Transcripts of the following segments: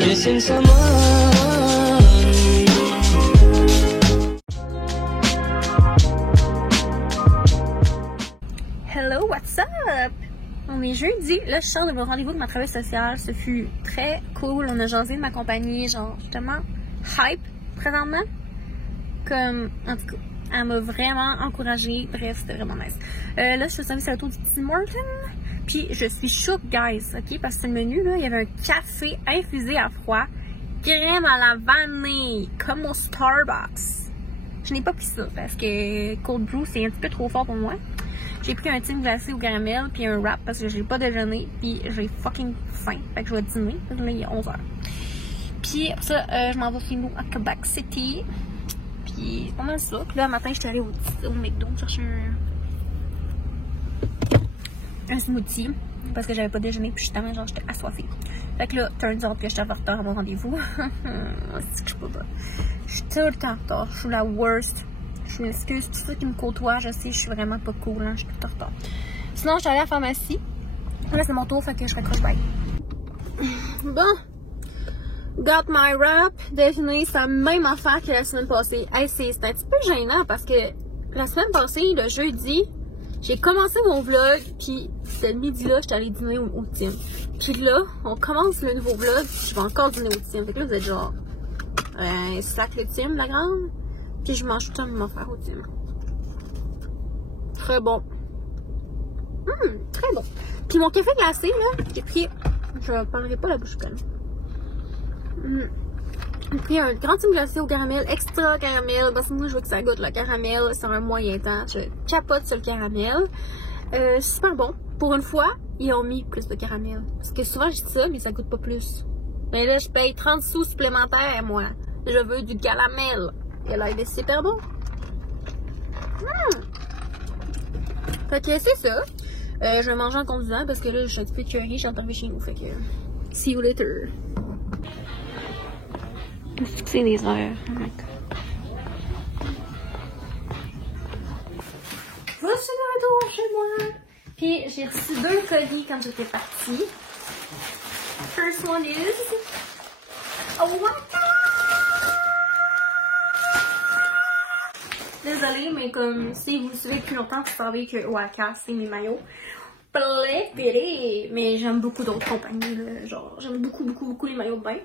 Missing someone. Hello, what's up? On est jeudi, là je sors de mon rendez-vous de ma travail sociale, ce fut très cool, on a jasé de ma compagnie, genre justement hype présentement, comme en tout cas, elle m'a vraiment encouragée, bref c'était vraiment nice. Là je suis au service à l'auto du Tim Hortons, puis je suis shook guys, ok, parce que le menu là, il y avait un café infusé à froid, crème à la vanille, comme au Starbucks. Je n'ai pas pris ça parce que cold brew c'est un petit peu trop fort pour moi. J'ai pris un thym glacé au caramel puis un wrap parce que j'ai pas déjeuné puis j'ai fucking faim. Fait que je vais dîner parce que là il est 11h. Puis pour ça, je m'en vais chez nous à Quebec City. Puis c'est pas mal ça. Puis là, le matin, j'étais allée au McDo chercher un smoothie parce que j'avais pas déjeuné puis j'étais assoiffée. Fait que là, turns out que j'étais en retard à mon rendez-vous. C'est que je peux pas. Je suis tout le temps en retard. Je suis la worst. Je m'excuse, tout ça qui me côtoie, je sais, je suis vraiment pas cool, hein, je suis tout en retard. Sinon, je suis allée à la pharmacie. Là, c'est mon tour, fait que je raccroche bye. Bon. Got my wrap. Déjeuner, c'est la même affaire que la semaine passée. Hey, c'est un petit peu gênant parce que la semaine passée, le jeudi, j'ai commencé mon vlog, puis ce midi-là, j'étais allée dîner au Tim. Puis là, on commence le nouveau vlog, puis je vais encore dîner au Tim. Fait que là, vous êtes genre, sac le Tim, la grande. Puis je mange tout le temps mon affaire au Tim. Très bon. Très bon. Puis mon café glacé, là, j'ai pris... Je parlerai pas la bouche pleine. J'ai pris un grand thym glacé au caramel, extra caramel. Parce que moi, je veux que ça goûte le caramel. C'est un moyen temps. Je capote sur le caramel. Super bon. Pour une fois, ils ont mis plus de caramel. Parce que souvent, je dis ça, mais ça goûte pas plus. Mais là, je paye 30 sous supplémentaires, moi. Je veux du caramel. Et là, il est super bon. Fait que c'est ça. Je vais manger en conduisant parce que là, je suis un petit peu curry, j'ai arrivé chez nous. Fait que, see you later. Fixer les heures. Oh my god. Je suis de retour chez moi. Puis j'ai reçu 2 colis quand j'étais partie. First one is... Oh, what the... Désolée, mais comme si vous me suivez depuis longtemps, vous savez que Waka, c'est mes maillots préférés. Mais j'aime beaucoup d'autres compagnies, là. Genre, j'aime beaucoup les maillots de bain.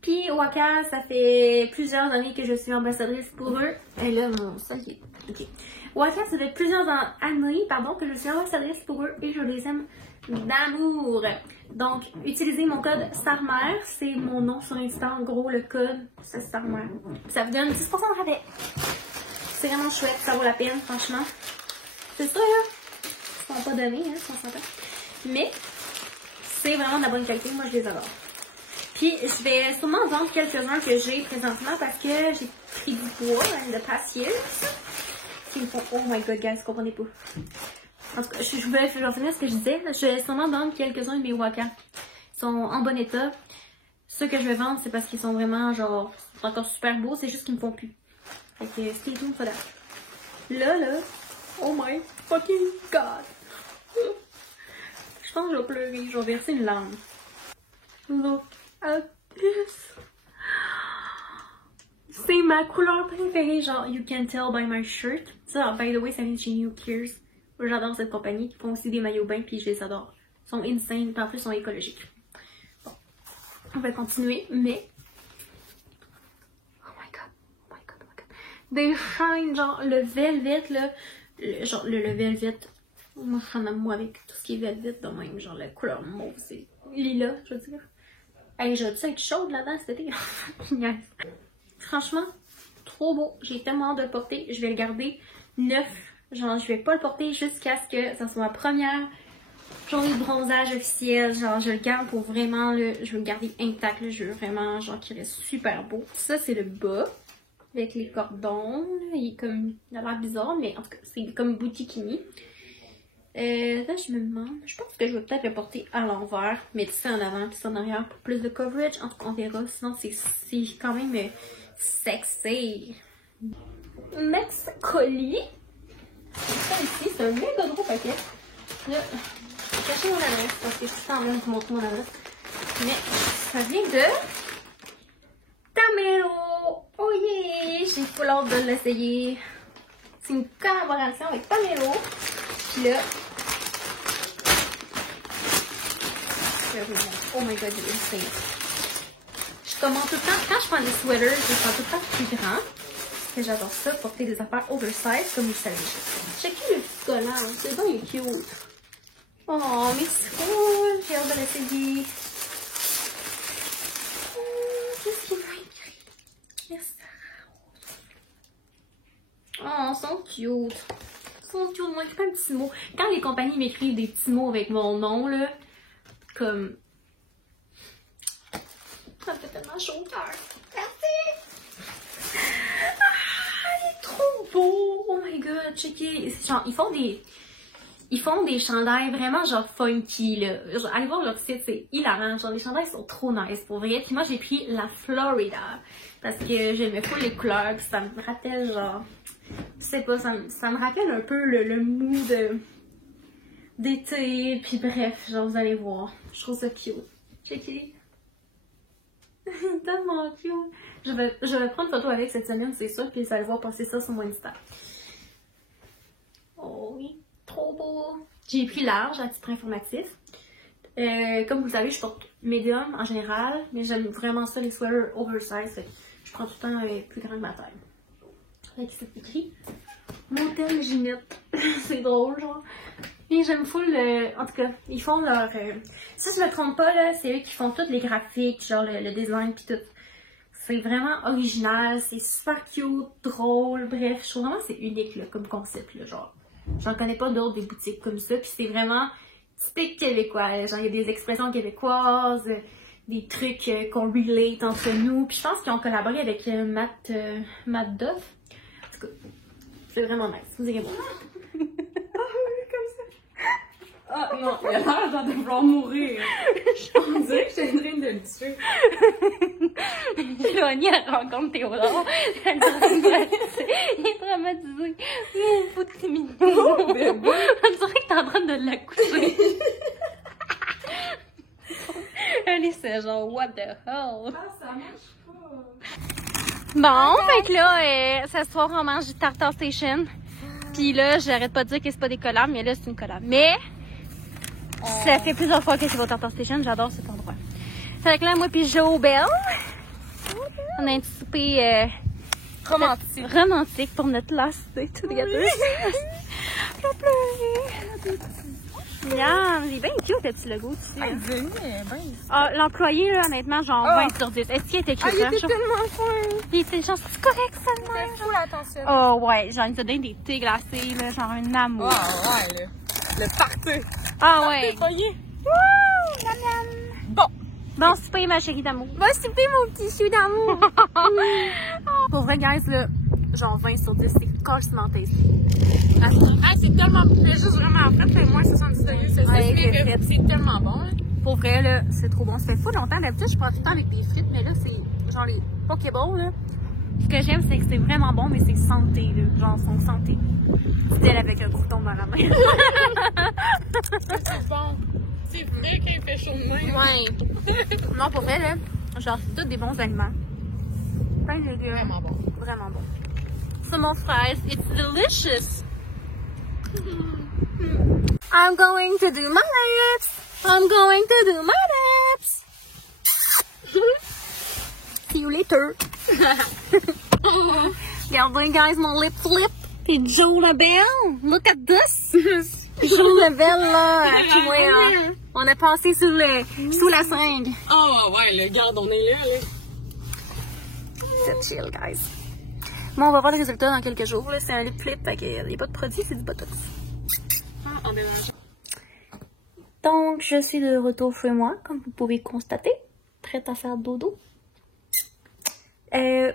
Puis Waka, ça fait plusieurs années que je suis ambassadrice pour eux. Et là, mon sac est... Ok. Waka, ça fait plusieurs années, que je suis ambassadrice pour eux et je les aime d'amour. Donc, utilisez mon code STARMER, c'est mon nom sur Insta. En gros, le code, c'est STARMER. Ça vous donne 10% de rabais. C'est vraiment chouette, ça vaut la peine, franchement. C'est ça, hein? Ils sont pas donnés, hein, si on s'entend. Mais, c'est vraiment de la bonne qualité, moi je les adore. Puis, je vais sûrement vendre quelques-uns que j'ai présentement parce que j'ai pris du poids in the past years. Qui me font, oh my god, guys, vous comprenez pas. En tout cas, je vais finir ce que je disais. Je vais sûrement vendre quelques-uns de mes Waka. Ils sont en bon état. Ceux que je vais vendre, c'est parce qu'ils sont vraiment, genre, encore super beaux. C'est juste qu'ils me font plus. Fait que, stay tuned for that. Là, oh my fucking god. Je pense que je vais pleurer. Je vais verser une larme. Look at this. C'est ma couleur préférée, genre, you can tell by my shirt. Ça, by the way, ça vient de chez New Kears. J'adore cette compagnie, qui font aussi des maillots bains, puis je les adore. Ils sont insane, puis en plus, ils sont écologiques. Bon, on va continuer, mais... Oh my god. Des shines, genre, le velvet, là, le velvet. Moi, je suis en amour avec tout ce qui est velvet, de même, genre, la couleur mauve, c'est lilas, je veux dire. Hey, j'ai dû être chaude là-dedans cet été. Yes. Franchement, trop beau. J'ai tellement hâte de le porter. Je vais le garder neuf. Genre, je vais pas le porter jusqu'à ce que ça soit ma première journée de bronzage officielle. Genre, je le garde pour vraiment, je veux le garder intact. Là. Je veux vraiment, genre, qu'il reste super beau. Ça, c'est le bas. Avec les cordons. Là. Il a l'air bizarre, mais en tout cas, c'est comme boutikini. Là, je me demande. Je pense que je vais peut-être le porter à l'envers. Mettre ça en avant, puis ça en arrière pour plus de coverage. En tout cas, on verra. Sinon, c'est quand même sexy. Next colis. Ça ici, c'est un méga gros paquet. Là, j'ai caché mon adresse parce que je suis en train de vous montrer mon adresse. Mais ça vient de Tamero. Oh yeah! J'ai full hâte de l'essayer. C'est une collaboration avec Tamero. Puis là, oh my god, j'ai insane. Je commande tout le temps, quand je prends des sweaters, je les prends tout le temps plus grands. Parce que j'adore ça, porter des affaires oversize, comme vous savez. Checkez le petit collant, c'est bon, il est cute. Oh, mais c'est cool, j'ai hâte de l'essayer. Qu'est-ce qu'il m'a écrit? Yes. Oh, ils sont cute. Ils sont cute, moi, pas un petit mot. Quand les compagnies m'écrivent des petits mots avec mon nom, là, comme... Ça me fait tellement chaud au cœur. Merci! Ah, il est trop beau! Oh my god, checkez! Genre, ils font des chandails vraiment genre funky, là. Genre, allez voir leur site, c'est hilarant. Genre, les chandails sont trop nice, pour vrai. Puis moi, j'ai pris la Florida. Parce que j'aimais pas les couleurs, puis ça me rappelle genre... Je sais pas, ça me rappelle un peu le mood d'été, puis bref, genre, vous allez voir. Je trouve ça cute. Checkez! Tellement cute! Je vais prendre une photo avec cette semaine, c'est sûr, puis vous allez voir passer ça sur mon Insta. Oh oui, trop beau! J'ai pris large à titre informatif. Comme vous le savez, je porte médium en général, mais j'aime vraiment ça, les sweaters oversize. Fait que je prends tout le temps plus grand que ma taille. Avec cet écrit Motel Ginette. C'est drôle, genre. Et j'aime full, en tout cas, ils font leur... si je me trompe pas, là, c'est eux qui font tous les graphiques, genre le design pis tout. C'est vraiment original, c'est super cute, drôle, bref, je trouve vraiment que c'est unique, là, comme concept, là, genre. J'en connais pas d'autres des boutiques comme ça, puis c'est vraiment typique québécois, genre il y a des expressions québécoises, des trucs qu'on relate entre nous, puis je pense qu'ils ont collaboré avec Matt Duff. En tout cas, c'est vraiment nice, vous irez voir. Ah non, il a l'air genre de vouloir mourir. On dirait que j'étais en train de le tuer. Joanie, elle rencontre Théodore. Elle est traumatisée. Faut que c'est mignon. On dirait que t'es en train de l'accoucher. Elle est c'est genre, what the hell? Ah, ça marche pas. Bon, fait que là, ce soir, on mange du Tartar Station. Puis là, j'arrête pas de dire que c'est pas des collabs, mais là, c'est une collab. Mais... ça fait plusieurs fois que je vais au Tartar Station, j'adore cet endroit. Fait que là, moi puis Jo Belle, on a un petit souper romantique pour notre last day together. Je vais pleurer. Miam, il est bien cute le petit logo ici. Ah, Denis est bien. Ah, l'employé, là, honnêtement, genre 20 sur 10. Est-ce qu'il était cute? Ah, il était tellement fin. Il était genre, c'est correct seulement. C'était fou l'attention. Oh ouais, genre, il nous a donné des thés glacés, là, genre un amour. Ah ouais, là. Le party. Ah ouais. Voyez. Wouh! Miam miam. Bon. Bon souper, ma chérie d'amour. Bon souper, mon petit chou d'amour. Pour vrai, guys, là, genre 20 sur 10, c'est carrément tasty. Ah, c'est tellement... Mais juste vraiment, en fait, moins 70 degrés Celsius, Ouais, mais c'est tellement bon. Hein. Pour vrai, là, c'est trop bon. Ça fait fou longtemps. D'habitude, je prends tout le temps avec des frites, mais là, c'est genre les Pokéballs, là. Ce que j'aime, c'est que c'est vraiment bon, mais c'est santé, là. Genre, son santé. C'est elle avec un crouton dans la main. C'est bon. C'est vrai qu'il fait chaud de main. Ouais. Non, pour vrai, là, genre, c'est tous des bons aliments. Plein de légumes. Vraiment bon. Vraiment bon. C'est mon fries. It's delicious. I'm going to do my lips. I'm going to do my lips. See you later. Regardez, guys, mon lip flip. C'est Joe Labelle. Look at this. Joe Labelle, là. Puis moi, là, on a passé sous la seringue. Oh ouais, le garde, on est là. C'est chill, guys. Bon, on va voir le résultat dans quelques jours. C'est un lip flip, fait qu'il n'y a pas de produit, c'est du botox. Ah, on dérange. Donc, je suis de retour chez moi, comme vous pouvez constater. Prête à faire dodo.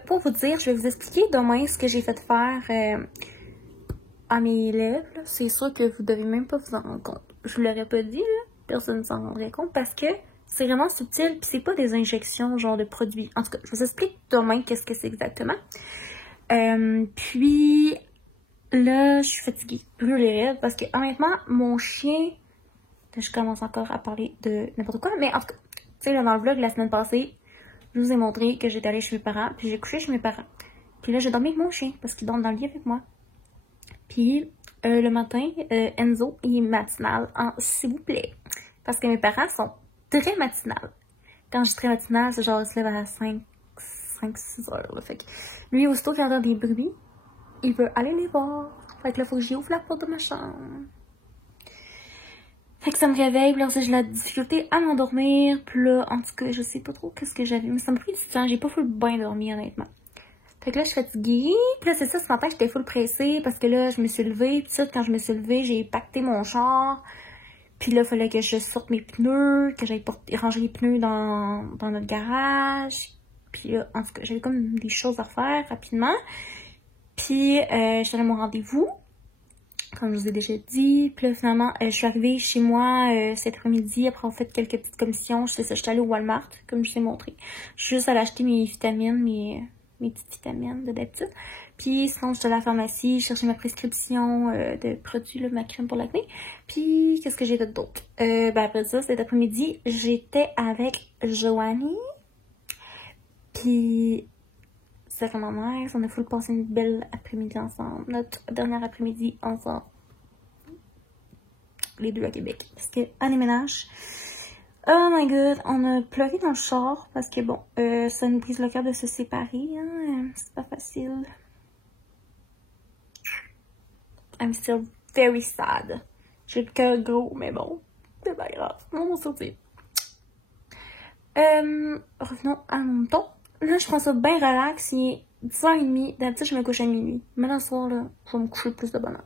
Pour vous dire, je vais vous expliquer demain ce que j'ai fait faire à mes lèvres. C'est sûr que vous devez même pas vous en rendre compte. Je vous l'aurais pas dit, là. Personne ne s'en rendrait compte parce que c'est vraiment subtil puis c'est pas des injections genre de produits. En tout cas, je vous explique demain qu'est-ce que c'est exactement. Puis, là, je suis fatiguée, brûlée, parce que honnêtement, mon chien... Je commence encore à parler de n'importe quoi, mais en tout cas, tu sais, là, dans le vlog la semaine passée, je vous ai montré que j'étais allée chez mes parents, puis j'ai couché chez mes parents. Puis là, j'ai dormi avec mon chien, parce qu'il dort dans le lit avec moi. Puis, le matin, Enzo, il est matinal en s'il vous plaît. Parce que mes parents sont très matinales. Quand je dis très matinal, c'est genre, il se lève à 5-6 heures, là. Fait que lui, aussitôt qu'il entend des bruits, il veut aller les voir. Fait que là, faut que j'y ouvre la porte de ma chambre. Fait que ça me réveille, puis là, j'ai la difficulté à m'endormir. Puis là, en tout cas, je sais pas trop qu'est-ce que j'avais. Mais ça m'a pris du temps, j'ai pas full bien dormi, honnêtement. Fait que là, je suis fatiguée. Puis là, c'est ça, ce matin, j'étais full pressée parce que là, je me suis levée. Puis ça, quand je me suis levée, j'ai pacté mon char. Puis là, il fallait que je sorte mes pneus, que j'aille ranger les pneus dans notre garage. Puis là, en tout cas, j'avais comme des choses à faire rapidement. Puis, je suis allée à mon rendez-vous, comme je vous ai déjà dit. Puis là, finalement, je suis arrivée chez moi cet après-midi, après avoir fait quelques petites commissions. C'est ça, je suis allée au Walmart, comme je vous ai montré. Je suis juste allée acheter mes vitamines, mes petites vitamines de d'habitude. Puis sinon, j'étais à la pharmacie, je cherchais ma prescription de produits, là, ma crème pour l'acné. Puis, qu'est-ce que j'ai fait d'autre? Ben après ça, cet après-midi, j'étais avec Joanie. Puis, c'est vraiment nice. On a full passé une belle après-midi ensemble. Notre dernière après-midi ensemble. Les deux à Québec. Parce qu'un déménage. Oh my god, on a pleuré dans le char. Parce que bon, ça nous brise le cœur de se séparer. Hein? C'est pas facile. I'm still very sad. J'ai le cœur gros, mais bon. C'est pas grave. On va sortir. Revenons à mon ton. Là, je prends ça bien relax. Il est 10h30. D'habitude, je me couche à minuit. Mais là, ce soir, là, je vais me coucher plus de bonheur.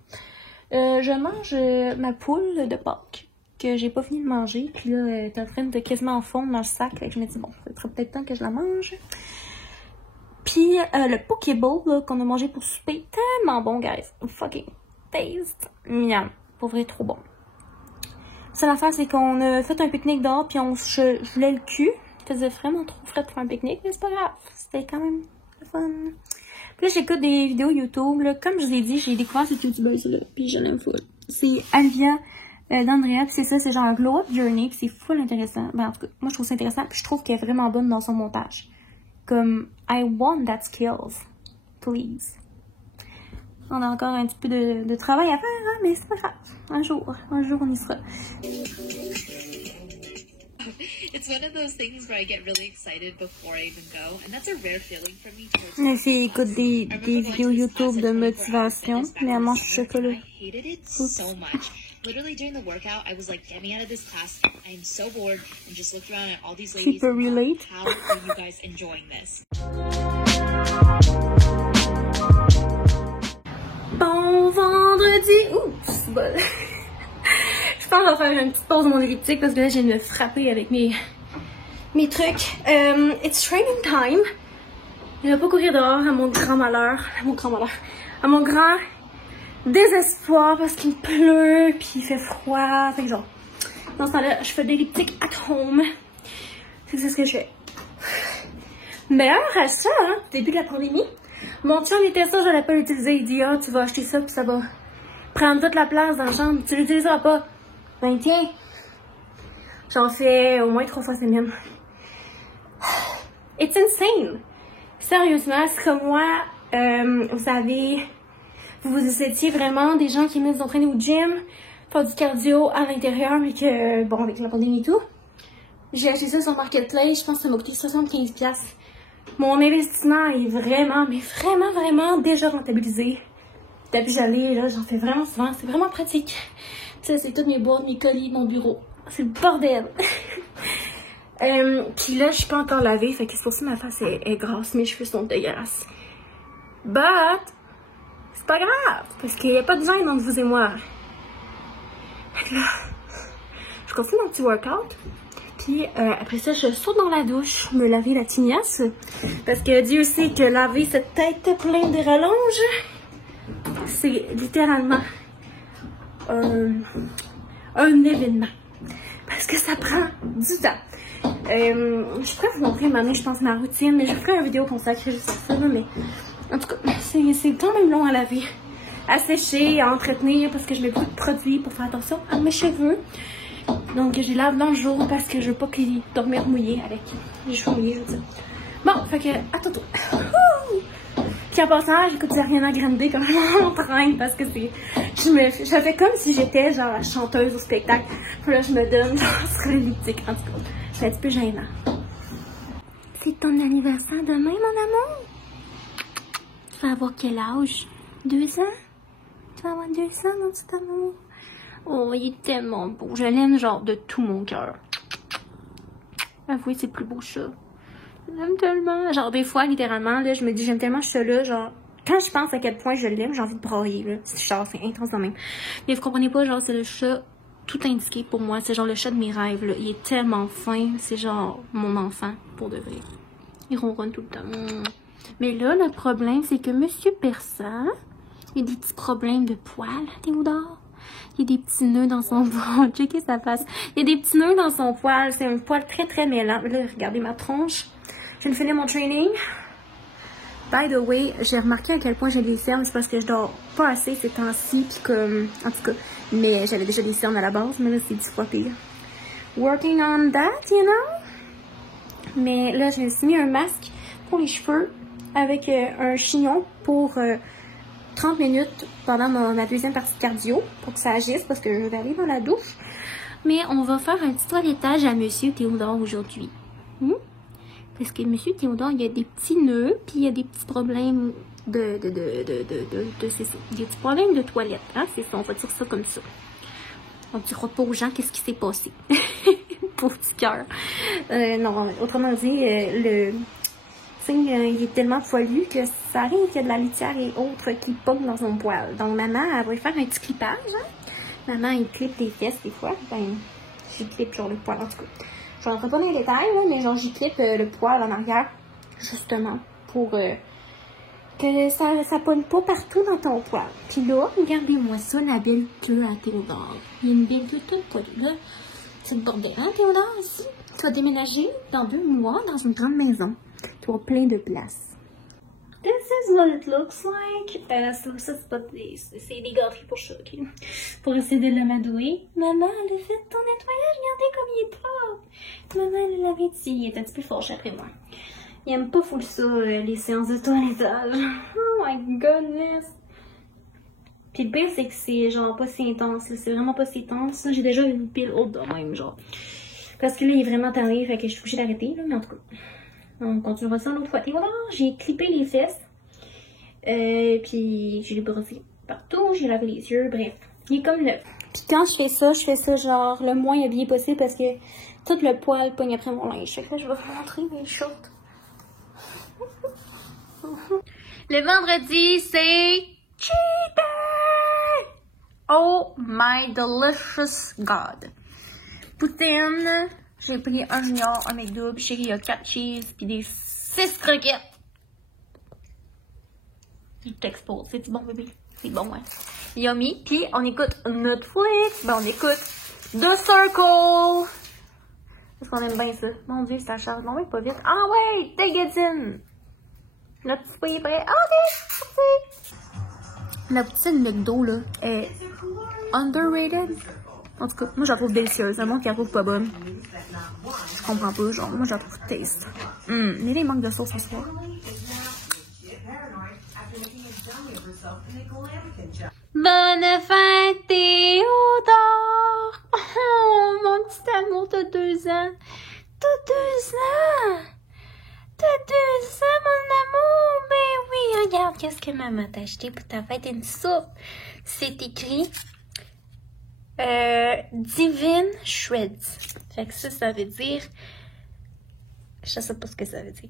Je mange ma poule de Pâques que j'ai pas fini de manger. Puis là, elle est en train de quasiment fondre dans le sac. Fait que je me dis, bon, ça sera peut-être temps que je la mange. Puis le Pokéball qu'on a mangé pour souper, tellement bon, guys. Fucking taste. Miam. Pour vrai, trop bon. Ça, l'affaire, c'est qu'on a fait un pique-nique dehors, puis je voulais le cul. Il faisait vraiment trop frais pour faire un pique-nique, mais c'est pas grave. C'était quand même fun. Puis là, j'écoute des vidéos YouTube. Là. Comme je vous ai dit, j'ai découvert cette YouTubeuse-là, puis je l'aime full. C'est Alvia d'Andrea, puis c'est ça, c'est genre un glow-up journey, puis c'est full intéressant. Ben, en tout cas, moi, je trouve ça intéressant, puis je trouve qu'elle est vraiment bonne dans son montage. Comme, I want that skills. Please. On a encore un petit peu de travail à faire, hein, mais c'est pas grave. Un jour, on y sera. It's one of those things where I get really excited before I even go, and that's a rare feeling for me. La fille écoute des vidéos YouTube de motivation, mais elle mange du chocolat. I hated it so much. Literally during the workout, I was like, get me out of this class. I am so bored, and just looked around at all these ladies. People relate. How are you guys enjoying this? Bon vendredi! Ouh, c'est bon. Je pense qu'on va faire une petite pause de mon elliptique parce que là, je viens de me frapper avec mes trucs. It's training time. Je vais pas courir dehors à mon grand malheur. À mon grand désespoir parce qu'il pleut puis il fait froid. Fait que genre, dans ce temps-là, je fais de l'elliptique at home. C'est ce que je fais. Mais alors, à ça, hein, début de la pandémie, mon chum était ça, je l'ai pas utilisé. Il dit, ah, tu vas acheter ça puis ça va prendre toute la place dans la chambre. Tu l'utiliseras pas. Ben tiens, j'en fais au moins 3 fois semaine. It's insane. Sérieusement, c'est comme moi, vous savez, vous étiez vraiment des gens qui aimaient s'entraîner au gym, faire du cardio à l'intérieur, mais que, bon, avec la pandémie et tout, j'ai acheté ça sur Marketplace, je pense que ça m'a coûté 75$. Mon investissement est vraiment, mais vraiment déjà rentabilisé. Depuis j'allais, là, j'en fais vraiment souvent, c'est vraiment pratique. Tu sais, c'est toutes mes boîtes, mes colis, mon bureau. C'est le bordel. Puis là, je suis pas encore lavée, fait que c'est pour ça que ma face est grasse, mes cheveux sont dégueulasses. But, c'est pas grave, parce qu'il n'y a pas de gêne entre vous et moi. Fait que là, je continue mon petit workout. Puis après ça, je saute dans la douche, me laver la tignasse. Parce que Dieu sait que laver cette tête pleine de rallonges, c'est littéralement un événement. Parce que ça prend du temps. Je pourrais vous montrer maintenant, je pense, ma routine, mais je ferai une vidéo consacrée juste à ça. Là, mais en tout cas, c'est quand même long à laver. à sécher, à entretenir parce que je mets beaucoup de produits pour faire attention à mes cheveux. Donc je les lave dans le jour parce que je veux pas qu'ils dormir mouillés avec les cheveux mouillés, je veux dire. Bon, fait que à tout. Puis en passant, j'écoute Ariana Grande quand je m'entraîne parce que c'est. Je fais comme si j'étais genre la chanteuse au spectacle. Puis là, je me donne genre sur le lipstick. En tout cas, c'est un petit peu gênant. C'est ton anniversaire demain, mon amour? Tu vas avoir quel âge? 2 ans? Tu vas avoir 2 ans, mon petit amour? Oh, il est tellement beau. Je l'aime genre de tout mon cœur. Avouez, c'est le plus beau chat. Je l'aime tellement. Genre, des fois, littéralement, là, je me dis, j'aime tellement ce chat-là. Genre, quand je pense à quel point je l'aime, j'ai envie de brailler, là. Genre, c'est intense quand même. Mais vous comprenez pas, genre, c'est le chat tout indiqué pour moi. C'est genre le chat de mes rêves, là. Il est tellement fin. C'est genre mon enfant, pour de vrai. Il ronronne tout le temps. Mais là, le problème, c'est que Monsieur Persan, il y a des petits problèmes de poils, Théodore. Il y a des petits nœuds dans son poil. Checkez sa face. Il y a des petits nœuds dans son poil. C'est un poil très, très mêlant. Là, regardez ma tronche. Je viens de finir mon training. By the way, j'ai remarqué à quel point j'ai des cernes. C'est parce que je dors pas assez ces temps-ci. Puis comme, en tout cas, mais j'avais déjà des cernes à la base. Mais là, c'est 10 fois pire. Working on that, you know. Mais là, je me suis mis un masque pour les cheveux avec un chignon pour 30 minutes pendant ma deuxième partie de cardio pour que ça agisse parce que je vais aller dans la douche. Mais on va faire un petit toilettage à Monsieur Théodore aujourd'hui. Parce que Monsieur Théodore, il y a des petits nœuds, puis il y a des petits problèmes des petits problèmes de toilette. Hein? C'est ça, on va dire ça comme ça. On dira pas aux gens qu'est-ce qui s'est passé. Pauvre petit cœur. Non, autrement dit, le signe, il est tellement poilu que ça arrive qu'il y a de la litière et autres qui pognent dans son poil. Donc maman, elle va faire un petit clippage. Hein? Maman, il clippe les fesses des fois. Ben, j'y clippe genre le poil en tout cas. Je ne rentrerai pas dans les détails, là, mais genre j'y clippe le poil en arrière, justement, pour que ça pogne pas partout dans ton poil. Puis là, regardez-moi ça, la belle queue à Théodore. Il y a une belle queue toute poilue, là. C'est le bordel, hein, Théodore, ici? Tu vas déménager dans 2 mois dans une grande maison. Tu auras plein de place. This is what it looks like. Ça, c'est pas c'est des gâteries pour ça, ok? Pour essayer de l'amadouer. Maman, elle a fait ton nettoyage, regardez comme il est propre. Maman, elle l'a lavé dessus. Il est un petit peu fâché après moi. Il aime pas full ça, les séances de toilettage. Oh my goodness. Puis le pire, c'est que c'est genre pas si intense. C'est vraiment pas si intense. J'ai déjà une pile haute de même, genre. Parce que là, il est vraiment tanné, fait que je suis obligée d'arrêter, là, mais en tout cas. On continuera ça une autre fois. Et voilà, j'ai clippé les fesses. Puis j'ai les brossé partout, j'ai lavé les yeux, bref. Il est comme neuf. Puis quand je fais ça genre le moins habillé possible parce que tout le poil pogne après mon linge. Fait que là, je vais vous montrer mes shorts. Le vendredi, c'est cheat day! Oh my delicious God! Poutine. J'ai pris un junior, un McDouble, chérie, il y a 4 cheese, puis des 6 croquettes. Je t'expose. C'est bon, bébé? C'est bon, ouais. Yummy. Puis, on écoute Netflix. Ben, on écoute The Circle. Parce qu'on aime bien ça. Mon Dieu, ça charge. Non, mais pas vite. Ah ouais, take it in. Notre petit pays est prêt. Ah, ok, parti. La poutine McDo, là, est underrated. En tout cas, moi, je la trouve délicieuse. Le monde qui la trouve pas bonne. Je comprends pas, genre, moi, je la trouve taste. Mais là, il manque de sauce ce soir. Bonne fête, Théodore! Oh, mon petit amour, t'as 2 ans. T'as 2 ans! T'as 2 ans, mon amour! Ben oui, regarde, qu'est-ce que maman t'a acheté pour ta fête? Une soupe. C'est écrit... Divine Shreds. Fait que ça veut dire... Je sais pas ce que ça veut dire.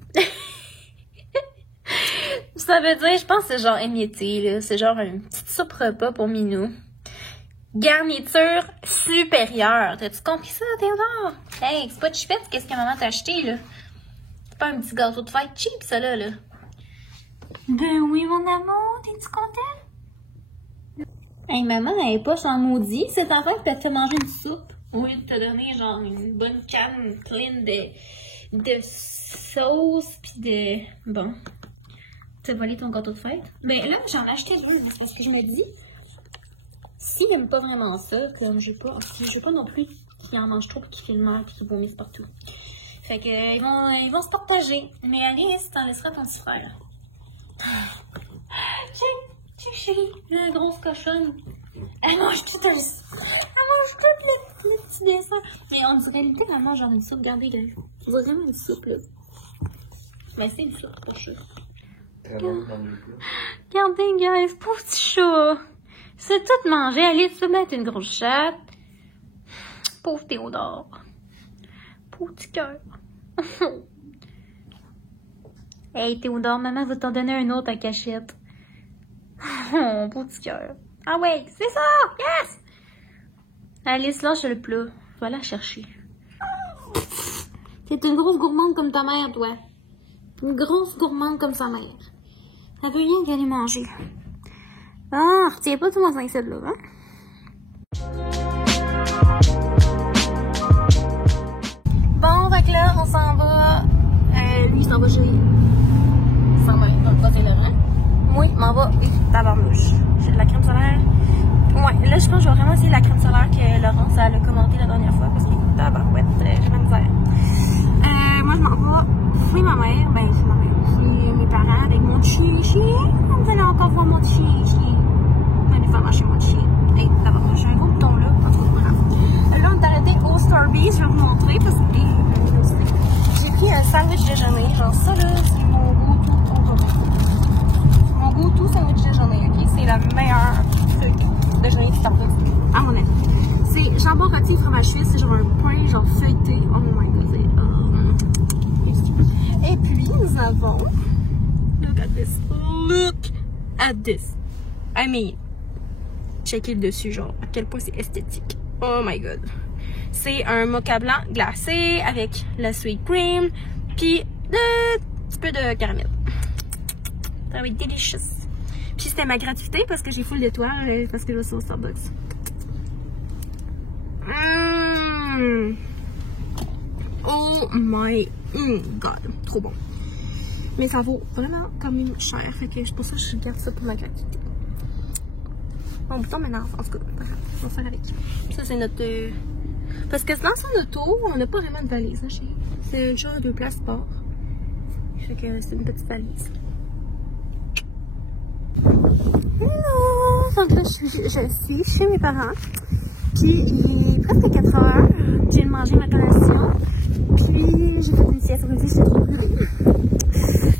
Ça veut dire, je pense que c'est genre émietté, là. C'est genre une petite soupe repas pour Minou. Garniture supérieure. T'as-tu compris ça, Théodore? Hey, c'est pas chipette, qu'est-ce que maman t'a acheté, là? C'est pas un petit gâteau de fête cheap, ça, là. Ben oui, mon amour, t'es-tu contente? Hey, maman, elle est pas sans maudit. Cette enfant qui t'a fait manger une soupe. Au lieu de te donner, genre, une bonne canne pleine de sauce, pis de... Bon. te voler ton gâteau de fête. Ben là, j'en ai acheté un, parce que je me dis, s'il n'aime pas vraiment ça, comme je veux pas non plus qu'il en mange trop, qu'il filme mal, qu'il vomisse partout. Fait que ils vont se partager. Mais Alice, t'en laisseras ton petit frère. Tiens, chérie, la grosse cochonne. Elle mange toutes les petits dessins. Mais on dirait littéralement genre une soupe. Regardez, guys. On dirait vraiment une soupe, là. Mais c'est une soupe, pour sûr. Regardez, guys, pauvre petit chat. C'est tout mangé. Allez, tu peux mettre une grosse chatte. Pauvre Théodore. Pauvre petit cœur. Hey, Théodore, maman va t'en donner un autre à cachette. Oh, pauvre petit cœur. Ah ouais, c'est ça! Yes! Alice, lâche le plat. Va la chercher. T'es une grosse gourmande comme ta mère, toi. Une grosse gourmande comme sa mère. Elle veut rien qu'aller manger. Ah, retiens pas tout mon 5-7 là, hein? Bon, fait que là, on s'en va. Lui, il s'en va chez sa mère, dans le côté Laurent. Moi, je m'en va. Tabarnouche. J'ai de la crème solaire. Ouais, là, je pense que je vais vraiment essayer la crème solaire que Laurence elle a commenté la dernière fois parce que tabarouette, j'ai même misère. Moi, je m'en vais chez ma mère. Ben, chez ma mère. Chez mes parents avec mon chichi. Vous allez encore voir mon chichi. On va aller faire marcher mon chichi. Hey, tabarnouche, j'ai un gros bouton là. En tout cas, bref. Là, on est arrêté au Starbucks. Je vais vous montrer parce que j'ai pris un sandwich déjeuner. Genre, ça là, c'est mon goût tout. Mon goût tout sandwich déjeuner, ok? C'est la meilleure truc déjeuner de Starbucks, à mon avis. C'est jambon rôti, fromage suisse, c'est genre un pain genre feuilleté. Oh my god, et puis nous avons, look at this, look at this. I mean, checker le dessus, genre à quel point c'est esthétique. Oh my god. C'est un mocha blanc glacé avec la sweet cream, puis un petit peu de caramel. Ça va être délicieux. Puis c'était ma gratuité parce que j'ai full d'étoiles parce que je suis au Starbucks. Oh my god, trop bon. Mais ça vaut vraiment quand même cher, fait que c'est pour ça que je garde ça pour ma gratuité. Mon bouton m'énerve, en tout cas, on va faire avec. Ça c'est notre... Parce que dans son auto, on n'a pas vraiment de valise, hein, chérie. C'est une chose de place sport. Fait que c'est une petite valise. Hello! Donc là, je suis chez mes parents. Puis il est presque 4 heures. J'ai mangé ma collation. Puis j'ai fait une sieste. Je me dis, je suis trop brûlée.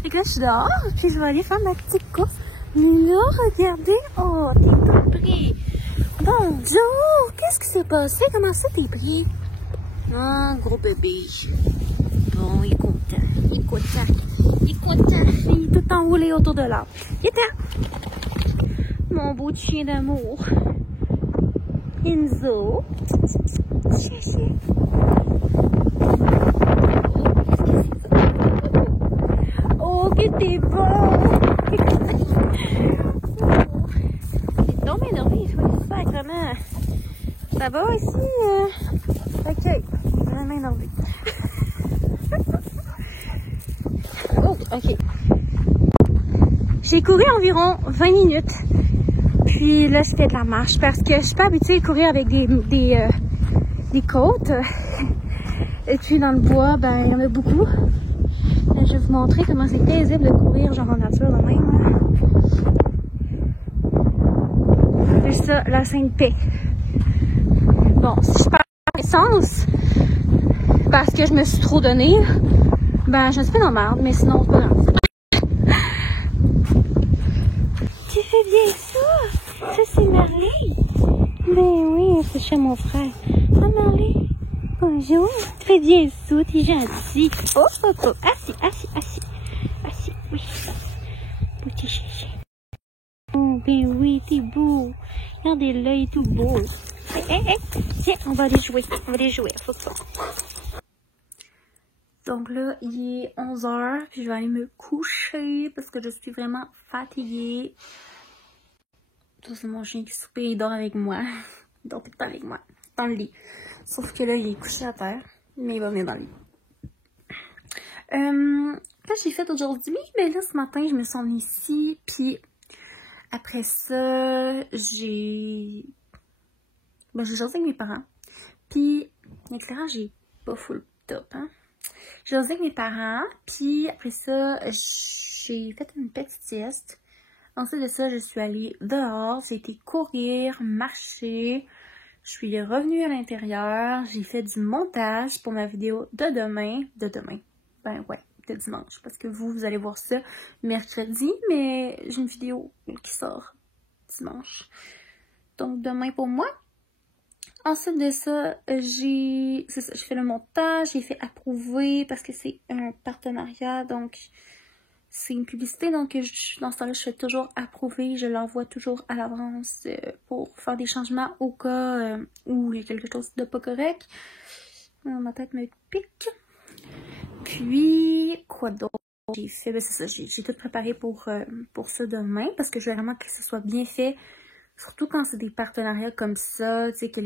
Et là, je suis dehors. Puis je vais aller faire ma petite course. Mais là, regardez. Oh, t'es tout pris. Bonjour! Qu'est-ce qui s'est passé? Comment ça, t'es pris? Ah, gros bébé. Bon, il est content. Il est content. Il est content. Il est tout enroulé autour de l'arbre. Il était. Mon beau chien d'amour. Enzo. Oh, que t'es beau! Non, mais non, il faut faire vraiment. Ça va aussi? Ok, vraiment énervé. Oh, ok. J'ai couru environ 20 minutes. Puis là, c'était de la marche parce que je suis pas habituée à courir avec des côtes. Et puis dans le bois, ben, il y en a beaucoup. Je vais vous montrer comment c'est paisible de courir genre en nature de même. C'est ça, la Sainte-Paix. Bon, si je perds l'essence parce que je me suis trop donnée, ben je me suis fait dans la merde, mais sinon c'est pas grave. Tu fais bien ça? Ça c'est Marley? Ben oui, c'est chez mon frère. Ah Marley, bonjour. Tu fais bien ça, t'es gentil. Oh, oh, oh, assis, oui. Petit chien. Oh, ben oui, t'es beau. Regardez là, il est tout beau. Tiens, on va aller jouer. Faut ça. Donc là, il est 11h, puis je vais aller me coucher parce que je suis vraiment fatiguée. Ça, c'est mon chien qui soupe et il dort avec moi. Il dort tout le temps avec moi, dans le lit. Sauf que là, il est couché à terre, mais il va venir dans le lit. que j'ai fait aujourd'hui? Mais là, ce matin, je me suis emmenée ici, puis après ça, j'ai jasé avec mes parents. Puis, l'éclairage est pas full top, hein. J'ai jasé avec mes parents, puis après ça, j'ai fait une petite sieste. Ensuite de ça, je suis allée dehors, j'ai été courir, marcher. Je suis revenue à l'intérieur, j'ai fait du montage pour ma vidéo de demain. Ben ouais, de dimanche, parce que vous allez voir ça mercredi, mais j'ai une vidéo qui sort dimanche. Donc demain pour moi. Ensuite de ça, j'ai fait le montage, j'ai fait approuver parce que c'est un partenariat, donc c'est une publicité, donc dans ce temps-là, je fais toujours approuver, je l'envoie toujours à l'avance pour faire des changements au cas où il y a quelque chose de pas correct. Ma tête me pique. Puis, quoi d'autre j'ai fait? Ben c'est ça, j'ai tout préparé pour ça demain, parce que je veux vraiment que ce soit bien fait, surtout quand c'est des partenariats comme ça, tu sais, que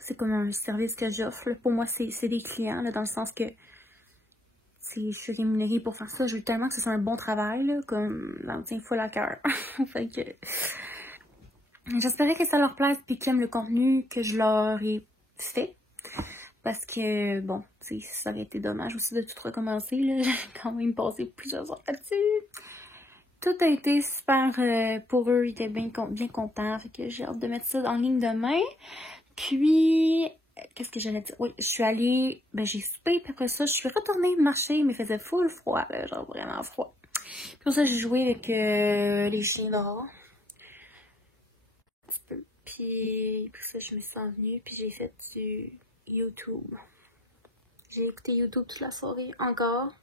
c'est comme un service que j'offre. Pour moi, c'est des clients, là, dans le sens que je suis rémunérée pour faire ça. Je veux tellement que ce soit un bon travail, là, comme ça me tient full à cœur. Fait que j'espérais que ça leur plaise puis qu'ils aiment le contenu que je leur ai fait. Parce que, bon, tu sais, ça aurait été dommage aussi de tout recommencer, là. J'ai quand même passé plusieurs heures là-dessus. Tout a été super pour eux. Ils étaient bien contents. Fait que j'ai hâte de mettre ça en ligne demain. Puis, qu'est-ce que j'allais dire? Oui, je suis allée, j'ai soupé, puis après ça, je suis retournée marcher, mais il faisait full froid, là, genre vraiment froid. Puis pour ça, j'ai joué avec les chiens dehors. Un petit peu. Puis, pour ça, je me suis envenue, puis j'ai fait du YouTube. J'ai écouté YouTube toute la soirée, encore.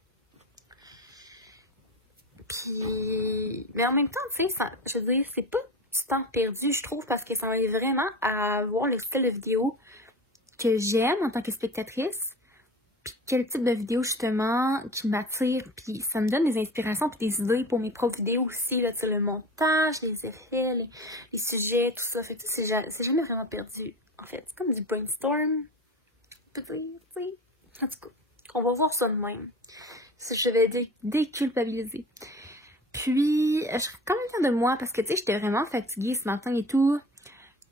Puis, mais en même temps, tu sais, je veux dire, c'est pas du temps perdu, je trouve, parce que ça m'aide vraiment à voir le style de vidéo que j'aime en tant que spectatrice, puis quel type de vidéo justement qui m'attire, puis ça me donne des inspirations puis des idées pour mes propres vidéos aussi, là, tu sais, le montage, les effets, les sujets, tout ça, fait que c'est jamais vraiment perdu, en fait, c'est comme du brainstorm, peut-être, tu sais, en tout cas, on va voir ça de même, ça, je vais déculpabiliser. Puis, je suis quand même fière de moi parce que, tu sais, j'étais vraiment fatiguée ce matin et tout.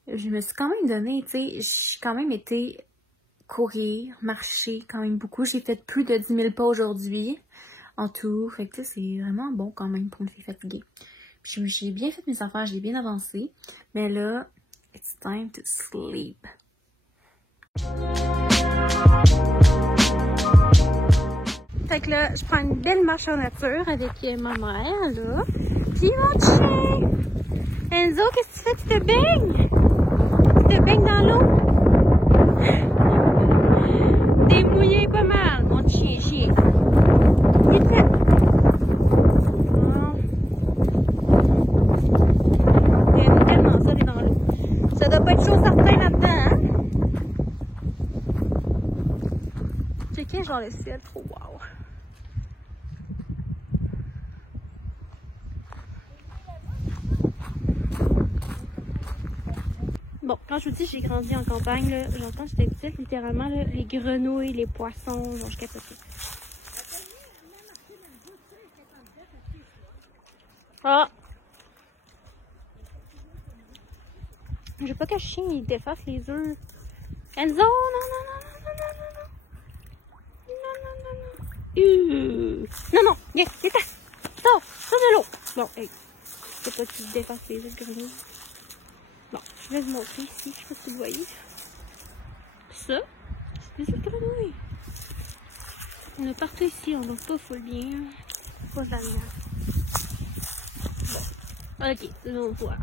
Je me suis quand même donné, tu sais, j'ai quand même été courir, marcher quand même beaucoup. J'ai fait plus de 10 000 pas aujourd'hui en tout. Fait que, tu sais, c'est vraiment bon quand même pour une fille fatiguée. Puis, j'ai bien fait mes affaires, j'ai bien avancé. Mais là, it's time to sleep. Fait que là, je prends une belle marche en nature avec ma mère, là. Puis mon chien! Enzo, qu'est-ce que tu fais? Tu te baignes? Tu te baignes dans l'eau? T'es mouillé pas mal, mon chien. Vite! T'aimes tellement ça, t'es dans l'eau. Ça doit pas être chaud certain là-dedans, hein? Checker genre le ciel, trop wow! Bon, quand je vous dis j'ai grandi en campagne, là, j'entends que j'étais petite, littéralement, là, les grenouilles, les poissons, genre je capote ça. Ah! Je veux pas que le chien il défasse les œufs. Enzo, non. Non, viens, sors de l'eau. Bon, hey, c'est pas qu'il défasse les œufs de grenouilles. Bon, je vais vous montrer ici, je sais pas si vous voyez. Ça, c'est des grenouilles. On a partout ici, on voit pas full bien. Pas vraiment. Bon, ok, là on voit.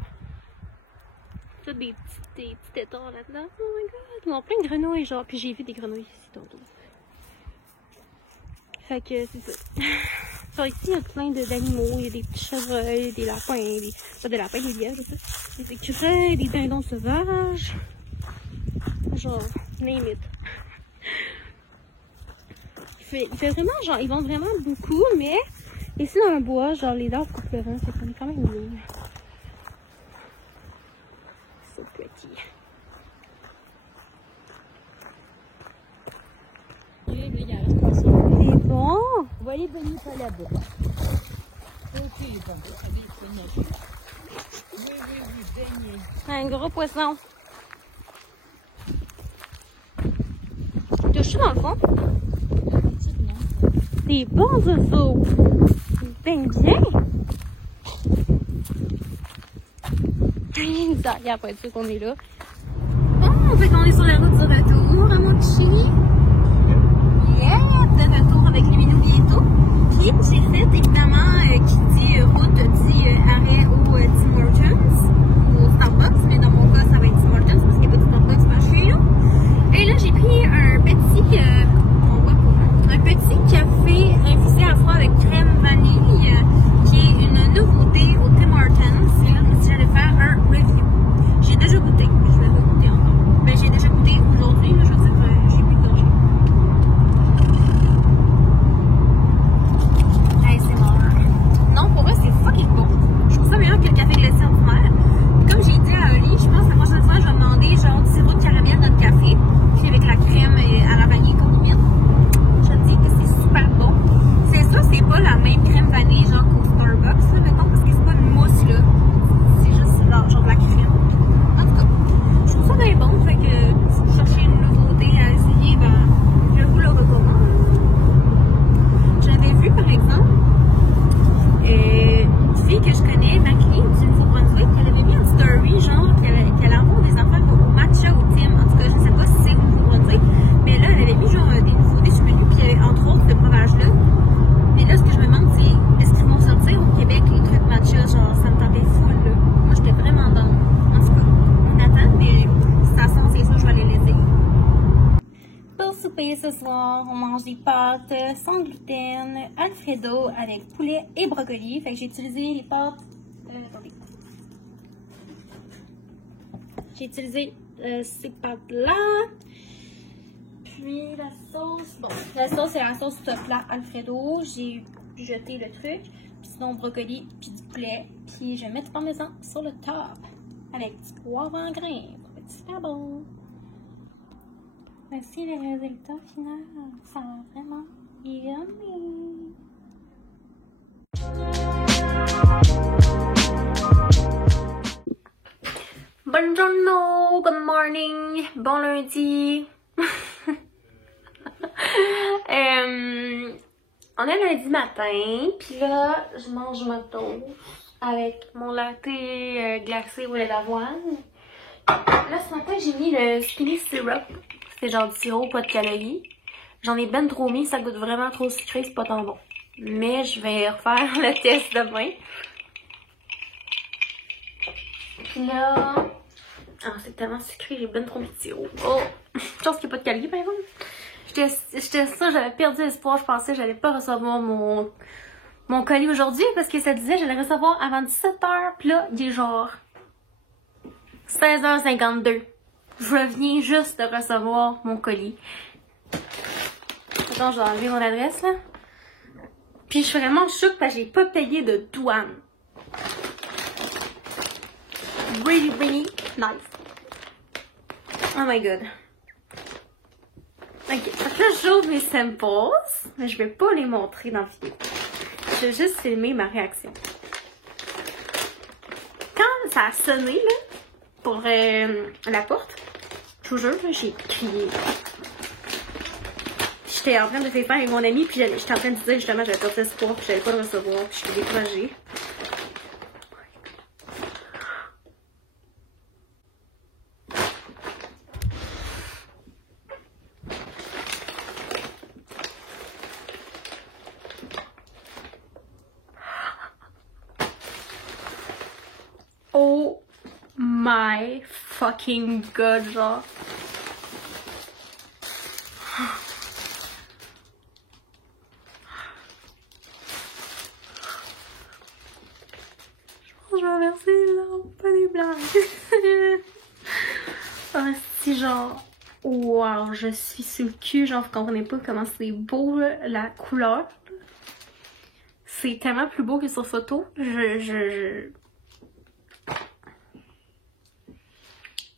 Ça, des petits tétons là-dedans. Oh my god, ils ont plein de grenouilles, genre. Puis j'ai vu des grenouilles ici tantôt. Fait que c'est ça. Genre ici, il y a plein d'animaux. Il y a des petits chevreuils, des lapins, pas des lapins, des lièvres, ça. Des écureuils, des dindons sauvages. Genre, name it. Il fait vraiment, genre, ils vendent vraiment beaucoup, mais ici dans le bois, genre, les arbres coupent le vent, c'est quand même bien. So pretty. C'est bon! voler Bonnie pas là-bas. Ok, papa, allez, c'est notre. Oui, baignez. Un gros poisson. Touche-tu dans le fond? C'est bon, Zozo. Il baigne bien. Ça, il n'y a pas de sûr qu'on est là. Bon, fait qu'on est sur la route de retour à Mochi. Yeah! De retour avec les Minou bientôt. Puis j'ai fait évidemment qui dit route dit arrêt au Tim Hortons, au Starbucks, mais dans mon cas ça va être Tim Hortons parce qu'il n'y a pas de Starbucks par chez nous. Et là j'ai pris un petit café infusé à froid avec crème vanille qui est une nouveauté au Tim Hortons. Et là je me suis dit j'allais faire un review. J'ai déjà goûté, mais je vais pas goûter encore. Ben j'ai déjà goûté aujourd'hui, mais je veux dire j'ai plus de gorgée. Hey, c'est mort. Non, pour eux, c'est fucking bon. Je trouve ça meilleur que le café glacé ordinaire. Comme j'ai dit à Oli, je pense que la prochaine fois, je vais demander genre du sirop de caramel dans le café, puis avec la crème à la vanille qu'on y met. Je te dis que c'est super bon. C'est sûr, c'est pas la même crème vanille genre qu'au Starbucks, là, mettons, parce que c'est pas une mousse, là. C'est juste genre de la crème. En tout cas, je trouve ça bien bon. Fait que si vous cherchez une nouveauté à essayer, ben, je vous le recommande. J'avais vu, par exemple, une fille que je connais, Macri, du Nouveau-Brunswick, elle avait mis une story, genre, qu'elle envoie des affaires au matcha au Tim. En tout cas, je sais pas si c'est au Nouveau-Brunswick, mais là, elle avait mis, genre, des nouveautés sur le menu, puis il y avait entre autres ce breuvage-là. Mais là, ce que je me demande, c'est, est-ce qu'ils vont sortir au Québec les trucs matcha, genre, ça me tentait full, là. Moi, j'étais vraiment dans. En tout cas, on attend, mais ça sent, c'est sûr, je vais les laisser. Pour souper ce soir, on mange des pâtes sans gluten, Alfredo avec poulet et brocoli. Fait que j'ai utilisé les pâtes. Attendez. J'ai utilisé ces pâtes-là. Puis la sauce. Bon, la sauce, c'est la sauce plat Alfredo. J'ai jeté le truc. Puis sinon, brocoli, puis du poulet. Puis je vais mettre du parmesan sur le top. Avec du poivre en grains. Ça va être super bon. Voici le résultat final. Ça va vraiment yummy. Buongiorno, good morning, bon lundi. On est lundi matin, puis là, je mange ma toast avec mon latte glacé au lait d'avoine. Là, ce matin, j'ai mis le skinny syrup. C'est genre du sirop, pas de calories. J'en ai ben trop mis, ça goûte vraiment trop sucré, c'est pas tant bon. Mais je vais refaire le test demain. Puis là... Ah, c'est tellement sucré, j'ai ben trop mis de sirop. Oh! Je pense qu'il n'y a pas de calories, par exemple. J'étais sûre, j'avais perdu espoir. Je pensais que j'allais pas recevoir mon colis aujourd'hui parce que ça disait que j'allais recevoir avant 17h. Puis là, il est genre 16h52. Je viens juste de recevoir mon colis. Attends, je vais enlever mon adresse là. Puis je suis vraiment choquée parce que j'ai pas payé de douane. Really, really nice. Oh my god. Ok, donc là j'ouvre mes samples, mais je vais pas les montrer dans la vidéo. Je vais juste filmer ma réaction. Quand ça a sonné là, pour la porte, je vous jure, j'ai crié. J'étais en train de faire avec mon ami, puis j'étais en train de dire justement j'avais perdu espoir, puis j'allais pas le recevoir, puis j'étais découragée. Oh my fucking god, genre. Je vais verser les larmes, pas des blagues. Oh, c'est genre... Wow, je suis sous le cul, genre vous comprenez pas comment c'est beau là, la couleur. C'est tellement plus beau que sur photo.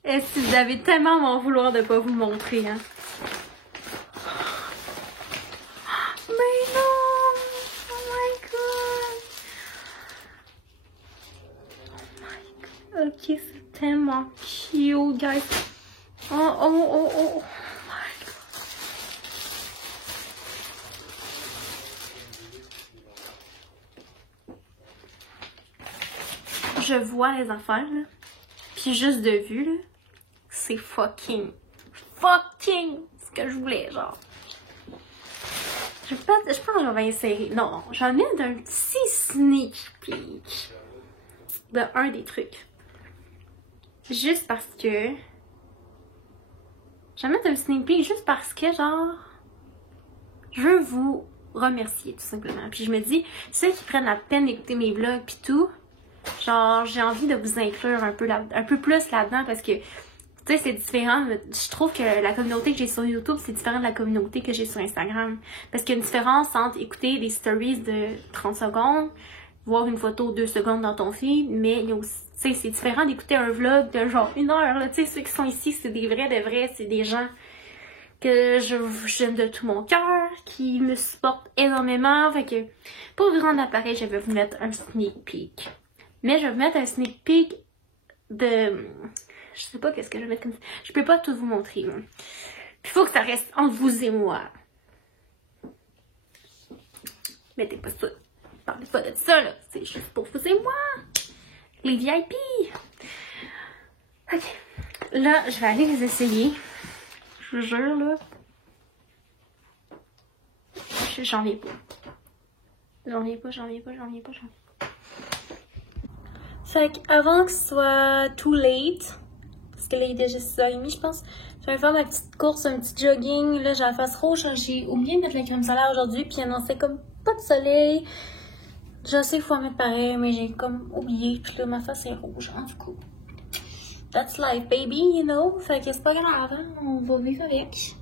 Et si vous avez tellement à m'en vouloir de pas vous le montrer, hein. Mais non! c'est tellement cute, guys. Oh. Je vois les affaires, là. Puis juste de vue, là, c'est fucking ce que je voulais, genre. Je pense que je vais insérer. Non, j'en mets d'un petit sneak peek de un des trucs. Juste parce que... J'en mets un sneak peek juste parce que, genre... Je veux vous remercier, tout simplement. Puis je me dis, ceux qui prennent la peine d'écouter mes vlogs pis tout, genre, j'ai envie de vous inclure un peu plus là-dedans parce que, tu sais, c'est différent. Je trouve que la communauté que j'ai sur YouTube, c'est différent de la communauté que j'ai sur Instagram. Parce qu'il y a une différence entre écouter des stories de 30 secondes, voir une photo 2 secondes dans ton feed, mais il y a aussi, tu sais, c'est différent d'écouter un vlog de genre 1 heure, là. Tu sais, ceux qui sont ici, c'est des vrais, c'est des gens que j'aime de tout mon cœur, qui me supportent énormément. Fait que, pour vous rendre l'appareil, je vais vous mettre un sneak peek. Mais je vais vous mettre un sneak peek de... Je sais pas qu'est-ce que je vais mettre comme ça. Je peux pas tout vous montrer. Il faut que ça reste entre vous et moi. Mettez pas ça. Parlez pas de ça, là. C'est juste pour vous et moi. Les VIP. Ok. Là, je vais aller les essayer. Je vous jure, là. J'en viens pas. Fait qu'avant que ce soit too late, parce que là il est déjà 6h30 je pense, je vais faire ma petite course, un petit jogging. Là j'ai la face rouge, j'ai oublié de mettre la crème solaire aujourd'hui, puis annoncé comme pas de soleil. Je sais qu'il faut en mettre pareil, mais j'ai comme oublié, puis là ma face est rouge, en tout cas. That's life baby, you know, fait que c'est pas grave, hein? On va vivre avec.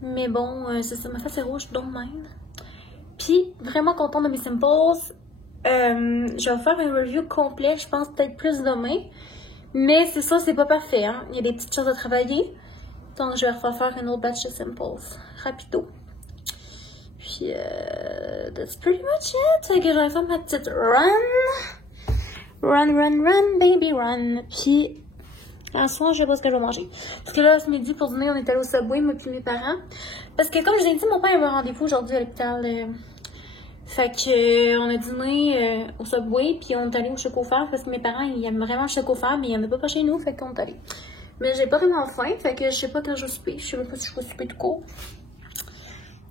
Mais bon, c'est ça, ma face est rouge, don't mind. Puis vraiment contente de mes Simples. Je vais faire un review complet, je pense peut-être plus demain. Mais c'est ça, c'est pas parfait, hein. Il y a des petites choses à travailler. Donc je vais refaire un autre batch de Simples. Rapido. Puis that's pretty much it. Fait que je vais faire ma petite run. Run, baby, run. Puis à ce soir, je sais pas ce que je vais manger. Parce que là, ce midi, pour dîner, on est allé au Subway, moi et mes parents. Parce que comme je vous ai dit, mon père avait un rendez-vous aujourd'hui à l'hôpital. Fait que on a dîné au Subway, puis on est allé au Chocofer parce que mes parents ils aiment vraiment le Chocofer, mais il y en a pas chez nous, fait qu'on est allé. Mais j'ai pas vraiment faim, fait que je sais pas quand je vais souper. Je sais même pas si je vais souper tout court.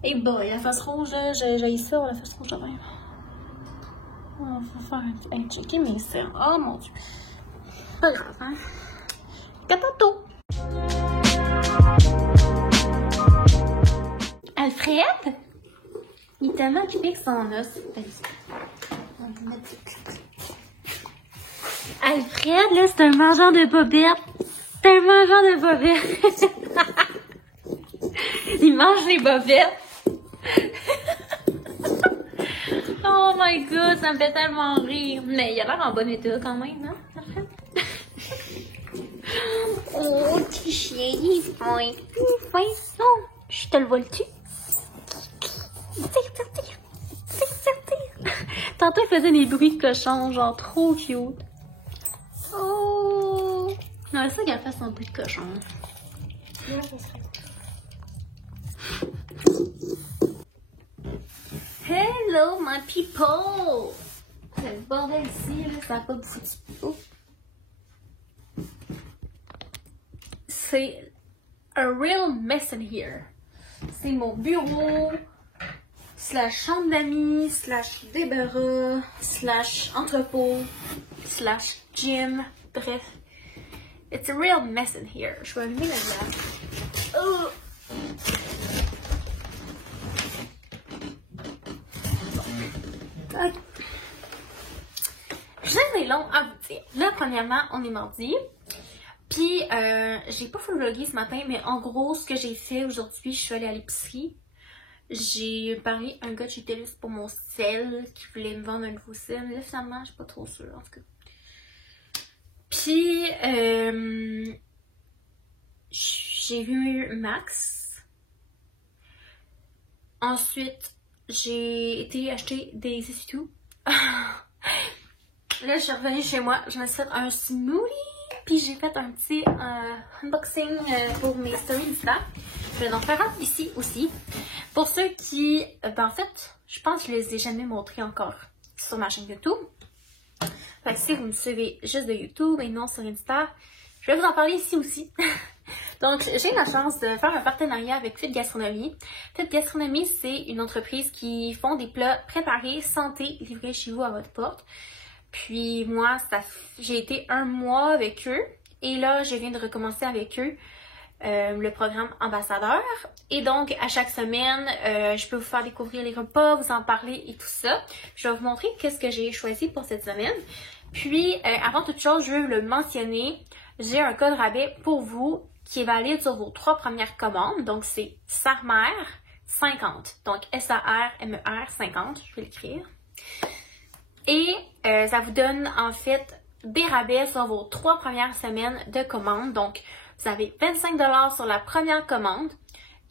Et boy, la face rouge, j'ai ça, la face rouge de même. On va faire un checker mes cernes. Oh mon dieu. Pas grave, hein. Catato. Alfred? Il est tellement occupé que son os. Alfred, là, c'est un mangeur de bobettes. C'est un mangeur de bobettes. Il mange les bobettes. Oh my god, ça me fait tellement rire. Mais il a l'air en bon état quand même, hein, Alfred? Oh, petit chien, il est fin. Oh, je te le vole-tu? Tire. Tantôt, il faisait des bruits de cochon, genre trop cute. Oh! Non, c'est ça qu'elle fait son bruit de cochon. Hello, my people! C'est le bordel ici, là, ça n'a pas de foutu. Oh. C'est a real mess in here. C'est mon bureau, slash chambre d'amis, slash débarras, slash entrepôt, slash gym, bref. It's a real mess in here. Je vais allumer la glace. Oh. Okay. J'en ai long à vous dire. Là, premièrement, on est mardi. Puis, j'ai pas full vlogué ce matin, mais en gros, ce que j'ai fait aujourd'hui, je suis allée à l'épicerie. J'ai parlé à un gars de chez TELUS pour mon sel, qui voulait me vendre un nouveau sel. Mais là, finalement, je suis pas trop sûre, en tout cas. Puis, j'ai vu Max. Ensuite, j'ai été acheter des essuie-tout. Là, je suis revenue chez moi. Je me suis fait un smoothie. puis j'ai fait un petit unboxing pour mes stories Insta. Je vais en faire un ici aussi. Pour ceux qui, ben en fait, je pense que je les ai jamais montrés encore sur ma chaîne YouTube. Fait que si vous me suivez juste de YouTube et non sur Insta, je vais vous en parler ici aussi. Donc, j'ai la chance de faire un partenariat avec Fit Gastronomie. Fit Gastronomie, c'est une entreprise qui font des plats préparés, santé, livrés chez vous à votre porte. Puis moi, j'ai été 1 mois avec eux. Et là, je viens de recommencer avec eux le programme ambassadeur. Et donc, à chaque semaine, je peux vous faire découvrir les repas, vous en parler et tout ça. Je vais vous montrer qu'est-ce que j'ai choisi pour cette semaine. Puis, avant toute chose, je veux le mentionner. J'ai un code rabais pour vous qui est valide sur vos 3 premières commandes. Donc, c'est SARMER 50. Donc, SARMER 50. Je vais l'écrire. Et ça vous donne en fait des rabais sur vos 3 premières semaines de commande. Donc, vous avez 25 $ sur la première commande,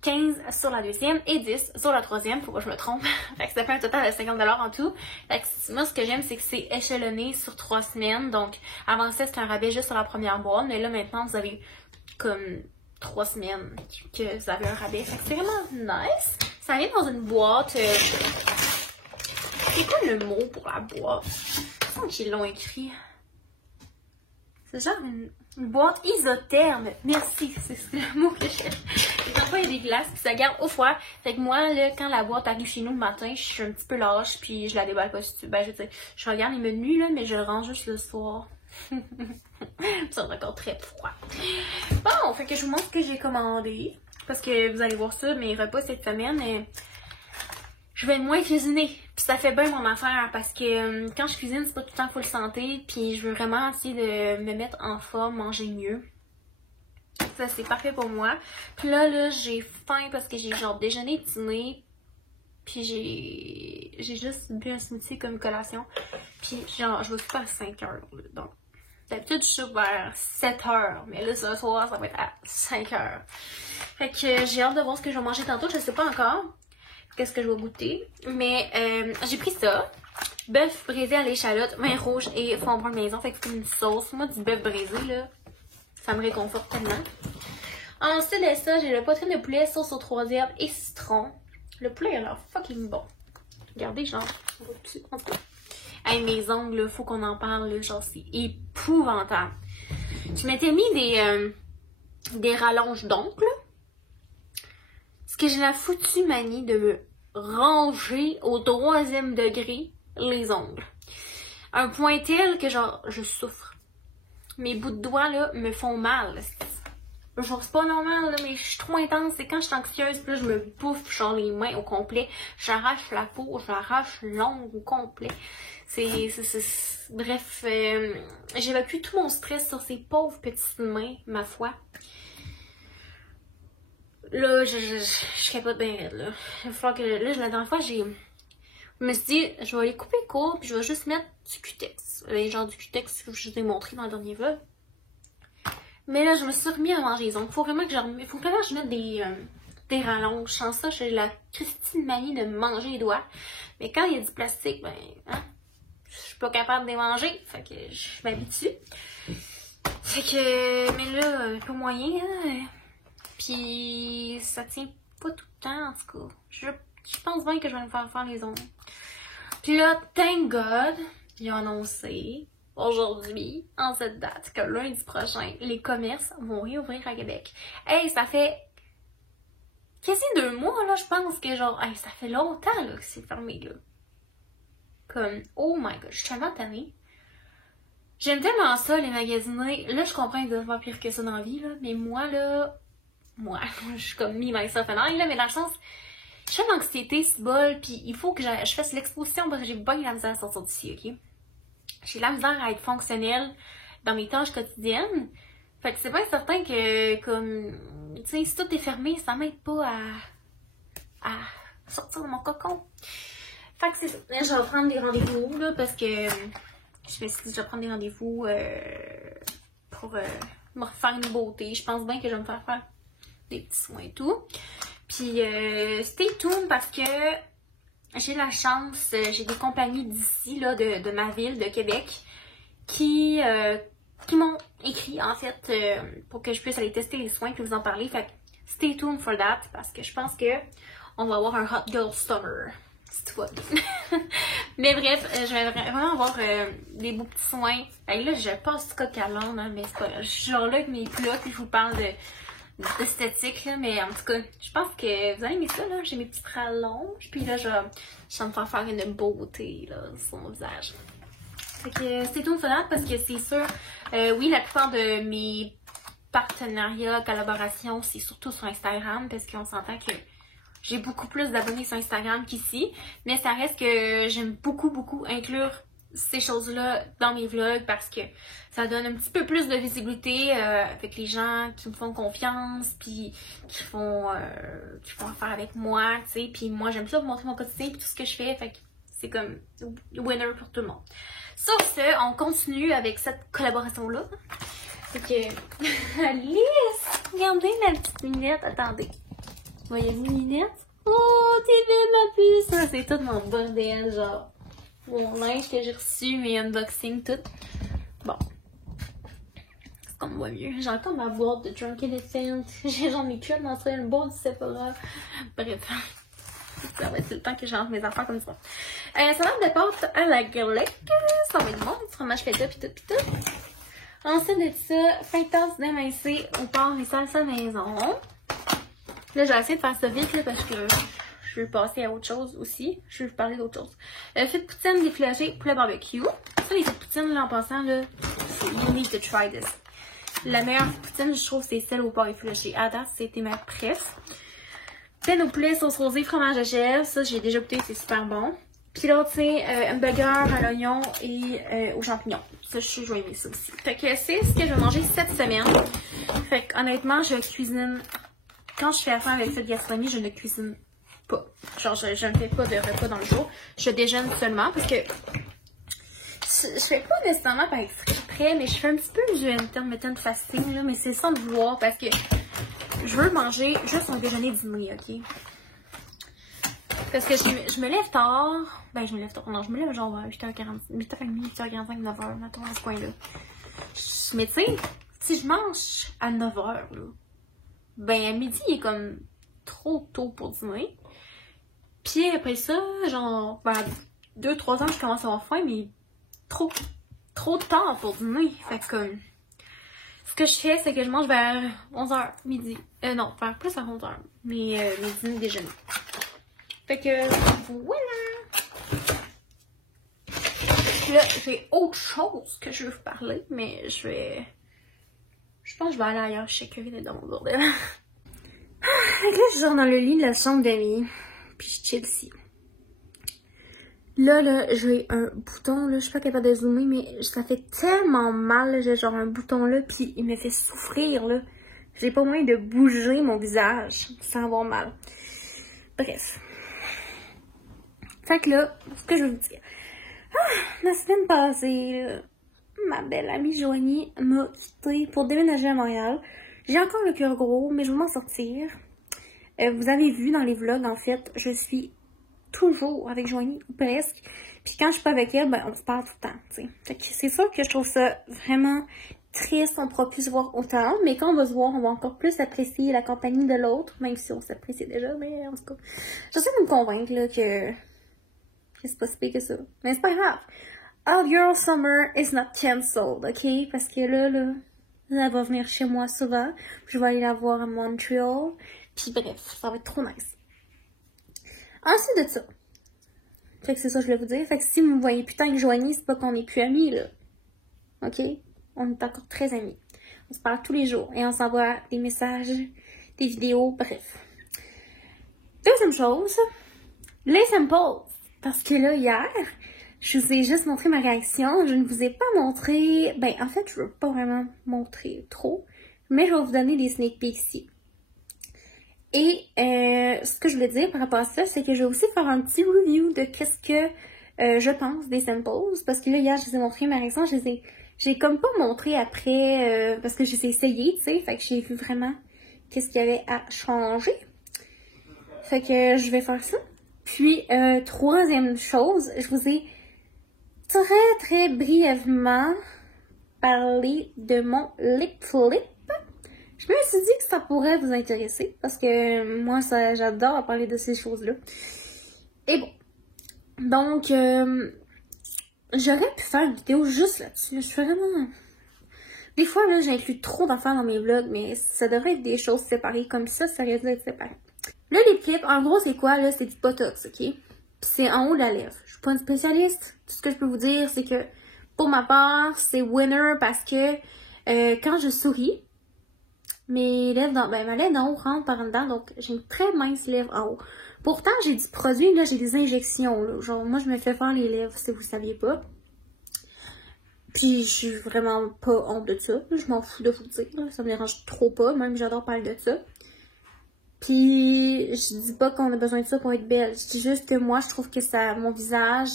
15 sur la deuxième et 10 sur la troisième. Faut pas que je me trompe. Fait que ça fait un total de 50 $ en tout. Fait que moi, ce que j'aime, c'est que c'est échelonné sur 3 semaines. Donc, avant ça, c'était un rabais juste sur la première boîte. Mais là, maintenant, vous avez comme 3 semaines que vous avez un rabais. Fait que c'est vraiment nice. Ça vient dans une boîte. C'est quoi le mot pour la boîte? Je sens qu'ils l'ont écrit. C'est genre une boîte isotherme. Merci, c'est le mot que je cherche. Et parfois, il y a des glaces qui se gardent au froid. Fait que moi, là, quand la boîte arrive chez nous le matin, je suis un petit peu lâche, puis je la déballe pas. Ben, je veux dire, je regarde les menus, là, mais je le range juste le soir. C'est encore très froid. Bon, fait que je vous montre ce que j'ai commandé. Parce que vous allez voir ça, mes repas cette semaine, je vais moins cuisiner. Puis ça fait bien mon affaire parce que quand je cuisine, c'est pas tout le temps full santé. Puis je veux vraiment essayer de me mettre en forme, manger mieux. Ça, c'est parfait pour moi. Puis là, j'ai faim parce que j'ai genre déjeuné, dîner. Puis j'ai juste bu un smoothie comme collation. Puis genre, je vais faire à 5 heures. Donc, d'habitude, je suis vers 7 heures. Mais là, ce soir, ça va être à 5 heures. Fait que j'ai hâte de voir ce que je vais manger tantôt. Je sais pas encore qu'est-ce que je vais goûter. Mais j'ai pris ça. Bœuf braisé à l'échalote, vin rouge et fond brun de maison. Fait que c'est comme une sauce. Moi, du bœuf braisé, là, ça me réconforte tellement. Ensuite de ça, j'ai le poitrine de poulet, sauce aux 3 herbes et citron. Le poulet a l'air fucking bon. Regardez, genre, en tout cas. Hey, mes ongles, là, faut qu'on en parle, là, genre, c'est épouvantable. Je m'étais mis des rallonges d'ongles. Parce que j'ai la foutue manie de me ranger au 3e degré les ongles. Un point tel que, genre, je souffre. Mes bouts de doigts, là, me font mal. Genre, c'est pas normal, là, mais je suis trop intense. C'est quand je suis anxieuse, puis là, je me bouffe, genre, les mains au complet. J'arrache la peau, j'arrache l'ongle au complet. Bref, j'évacue tout mon stress sur ces pauvres petites mains, ma foi. Là, je capote bien raide, là. Il va falloir que, là, la dernière fois, je me suis dit, je vais les couper court, puis je vais juste mettre du cutex. Genre du cutex que je vous ai montré dans le dernier vlog. Mais là, je me suis remis à manger les ongles. Faut vraiment que je mette des rallonges. Sans ça, j'ai la Christine manie de manger les doigts. Mais quand il y a du plastique, ben, hein, je suis pas capable de les manger. Fait que je m'habitue. Fait que, mais là, pas moyen, hein. Puis, ça tient pas tout le temps, en tout cas. Je pense bien que je vais me faire les ongles. Puis là, thank God, il a annoncé aujourd'hui, en cette date, que lundi prochain, les commerces vont réouvrir à Québec. Hey, ça fait quasi 2 mois, là, je pense que genre, hey, ça fait longtemps, là, que c'est fermé, là. Comme, oh my god, je suis tellement tannée. J'aime tellement ça, les magasiner. Là, je comprends qu'il doit faire pire que ça dans la vie, là, mais moi, je suis comme me, myself and I, là, mais dans le sens, je fais de l'anxiété, c'est bol, puis il faut que je fasse l'exposition parce que j'ai bien la misère à sortir d'ici, ok? J'ai la misère à être fonctionnelle dans mes tâches quotidiennes. Fait que c'est bien certain que, comme, tu sais, si tout est fermé, ça m'aide pas à sortir de mon cocon. Fait que c'est ça. Là, je vais prendre des rendez-vous, là, parce que je me suis dit, je vais prendre des rendez-vous pour me refaire une beauté. Je pense bien que je vais me faire des petits soins et tout. Puis, stay tuned parce que j'ai la chance, j'ai des compagnies d'ici, là, de ma ville, de Québec, qui qui m'ont écrit en fait pour que je puisse aller tester les soins puis vous en parler. Fait que stay tuned for that parce que je pense que on va avoir un hot girl summer. C'est toi. Mais bref, je vais vraiment avoir des beaux petits soins. Et là, je passe du coq à l'âne, hein, mais c'est pas grave. Je suis genre là avec mes plats puis je vous parle d'esthétique, mais en tout cas, je pense que vous allez aimer ça, là. J'ai mes petites rallonges, puis là, je vais me faire une beauté, là, sur mon visage. Fait que c'est tout ça parce que c'est sûr, oui, la plupart de mes partenariats, collaborations, c'est surtout sur Instagram, parce qu'on s'entend que j'ai beaucoup plus d'abonnés sur Instagram qu'ici, mais ça reste que j'aime beaucoup inclure ces choses-là dans mes vlogs parce que ça donne un petit peu plus de visibilité avec les gens qui me font confiance puis qui font affaire avec moi, tu sais, puis moi j'aime ça vous montrer mon quotidien puis tout ce que je fais, fait que c'est comme winner pour tout le monde. Sur ce, on continue avec cette collaboration-là. Fait que Alice, regardez ma petite lunette, attendez. Vous voyez mes lunettes? Oh, t'es belle ma puce! Ça, c'est tout mon bordel, genre. Mon linge que j'ai reçu, mes unboxings, tout. Bon. C'est qu'on me voit mieux. J'ai encore ma boîte de Drunk Elephant. J'ai genre mes culottes dans ça, une boîte du Sephora. Bref. Ça va être tout le temps que je range mes affaires comme ça. Salade de pâte à la grecque. Ça va être bon. Du fromage feta pis tout. Ensuite de ça, fin de tasse d'émincé au porc et salsa maison. Là, j'ai essayé de faire ça vite là, parce que je veux passer à autre chose aussi. Je veux parler d'autre chose. Faites poutine déflagée, poulet barbecue. Ça, les faites poutine, là, en passant, là, you need to try this. La meilleure poutine, je trouve, c'est celle au porc effiloché. À date, c'était ma préf. Peine au poulet, sauce rosée, fromage de chèvre. Ça, j'ai déjà goûté, c'est super bon. Puis l'autre, c'est hamburger à l'oignon et aux champignons. Ça, je vais aimer ça aussi. Fait que c'est ce que je vais manger cette semaine. Fait que honnêtement, je cuisine... Quand je fais affaire avec cette gastronomie, je ne cuisine pas. Genre, je ne fais pas de repas dans le jour. Je déjeune seulement parce que je fais pas nécessairement par exprès, mais je fais un petit peu du intermittent fasting, là, mais c'est sans le vouloir parce que je veux manger juste un déjeuner dîner, ok? Parce que je me lève tard. Ben, je me lève tard. Non, je me lève genre à 8h30, 8h30, 8h45, 9h, mettons, à ce point-là. Mais tu sais, si je mange à 9h, là, ben, à midi, il est comme trop tôt pour dîner. Puis après ça, genre, ben, 2-3 heures, je commence à avoir faim, mais trop tard pour dîner. Fait que, comme, ce que je fais, c'est que je mange vers 11h, midi. Non, vers plus à 11h. Mais mes dîners déjeuner. Fait que, voilà! Là, j'ai autre chose que je veux vous parler, mais je pense que je vais aller ailleurs, je sais que je dans mon bordel. Là, je sors dans le lit de la chambre d'amis, puis je chill ici. Là, j'ai un bouton, là, je suis pas capable de zoomer, mais ça fait tellement mal, j'ai genre un bouton là, puis il me fait souffrir, là. J'ai pas moyen de bouger mon visage sans avoir mal. Bref. Fait que là, ce que je veux vous dire. La semaine passée, là, ma belle amie Joanie m'a quittée pour déménager à Montréal. J'ai encore le cœur gros, mais je vais m'en sortir. Vous avez vu dans les vlogs, en fait, je suis toujours avec Joanie, ou presque. Puis quand je suis pas avec elle, ben on se parle tout le temps, tu sais. Fait que c'est sûr que je trouve ça vraiment triste, on pourra plus se voir autant. Mais quand on va se voir, on va encore plus apprécier la compagnie de l'autre, même si on s'apprécie déjà, mais en tout cas. J'essaie de me convaincre, là, que c'est pas si pire que ça. Mais c'est pas grave. All Girl Summer is not cancelled, ok? Parce que là, elle va venir chez moi souvent. Puis je vais aller la voir à Montréal. Puis bref, ça va être trop nice. Ensuite de ça. Fait que c'est ça que je voulais vous dire. Fait que si vous me voyez putain avec Joanie, c'est pas qu'on est plus amis, là. Ok? On est encore très amis. On se parle tous les jours. Et on s'envoie des messages, des vidéos, bref. Deuxième chose. Les samples. Parce que là, hier, je vous ai juste montré ma réaction. Je ne vous ai pas montré... Ben, en fait, je veux pas vraiment montrer trop. Mais je vais vous donner des sneak peeks ici. Et ce que je voulais dire par rapport à ça, c'est que je vais aussi faire un petit review de qu'est-ce que je pense des samples. Parce que là, hier, je vous ai montré ma réaction. J'ai comme pas montré après, parce que j'ai essayé, tu sais. Fait que j'ai vu vraiment qu'est-ce qu'il y avait à changer. Fait que je vais faire ça. Puis, troisième chose, je vous ai très brièvement parler de mon lip flip. Je me suis dit que ça pourrait vous intéresser parce que moi, j'adore parler de ces choses-là. Et bon, donc, j'aurais pu faire une vidéo juste là-dessus. Je suis vraiment... Des fois, là, j'inclus trop d'affaires dans mes vlogs, mais ça devrait être des choses séparées comme ça risque d'être séparé. Le lip flip, en gros, c'est quoi, là? C'est du botox, ok? Puis c'est en haut de la lèvre. Je suis pas une spécialiste. Tout ce que je peux vous dire, c'est que, pour ma part, c'est winner parce que quand je souris, mes lèvres ma lèvre d'en haut rentre par en dedans, donc j'ai une très mince lèvre en haut. Pourtant, j'ai du produit, là, j'ai des injections, là. Genre, moi, je me fais faire les lèvres, si vous saviez pas. Puis, je suis vraiment pas honte de ça. Je m'en fous de vous dire, là. Ça me dérange trop pas, même j'adore parler de ça. Puis, je dis pas qu'on a besoin de ça pour être belle. Je dis juste que moi, je trouve que ça, mon visage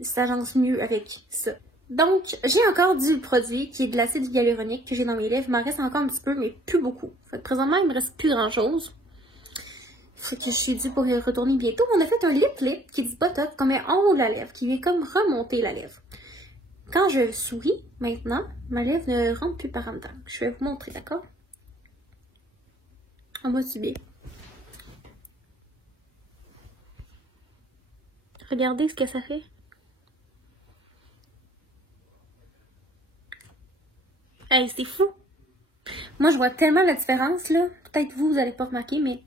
s'agence mieux avec ça. Donc, j'ai encore du produit qui est de l'acide hyaluronique que j'ai dans mes lèvres. Il m'en reste encore un petit peu, mais plus beaucoup. Fait que présentement, il me reste plus grand chose. Fait que je suis due pour y retourner bientôt. On a fait un lip flip qui est du botox qu'on met en haut de la lèvre, qui vient comme remonter la lèvre. Quand je souris, maintenant, ma lèvre ne rentre plus par en dedans. Je vais vous montrer, d'accord? En bas du biais. Regardez ce que ça fait. Hey, c'est fou! Moi, je vois tellement la différence, là. Peut-être vous allez pas remarquer, mais...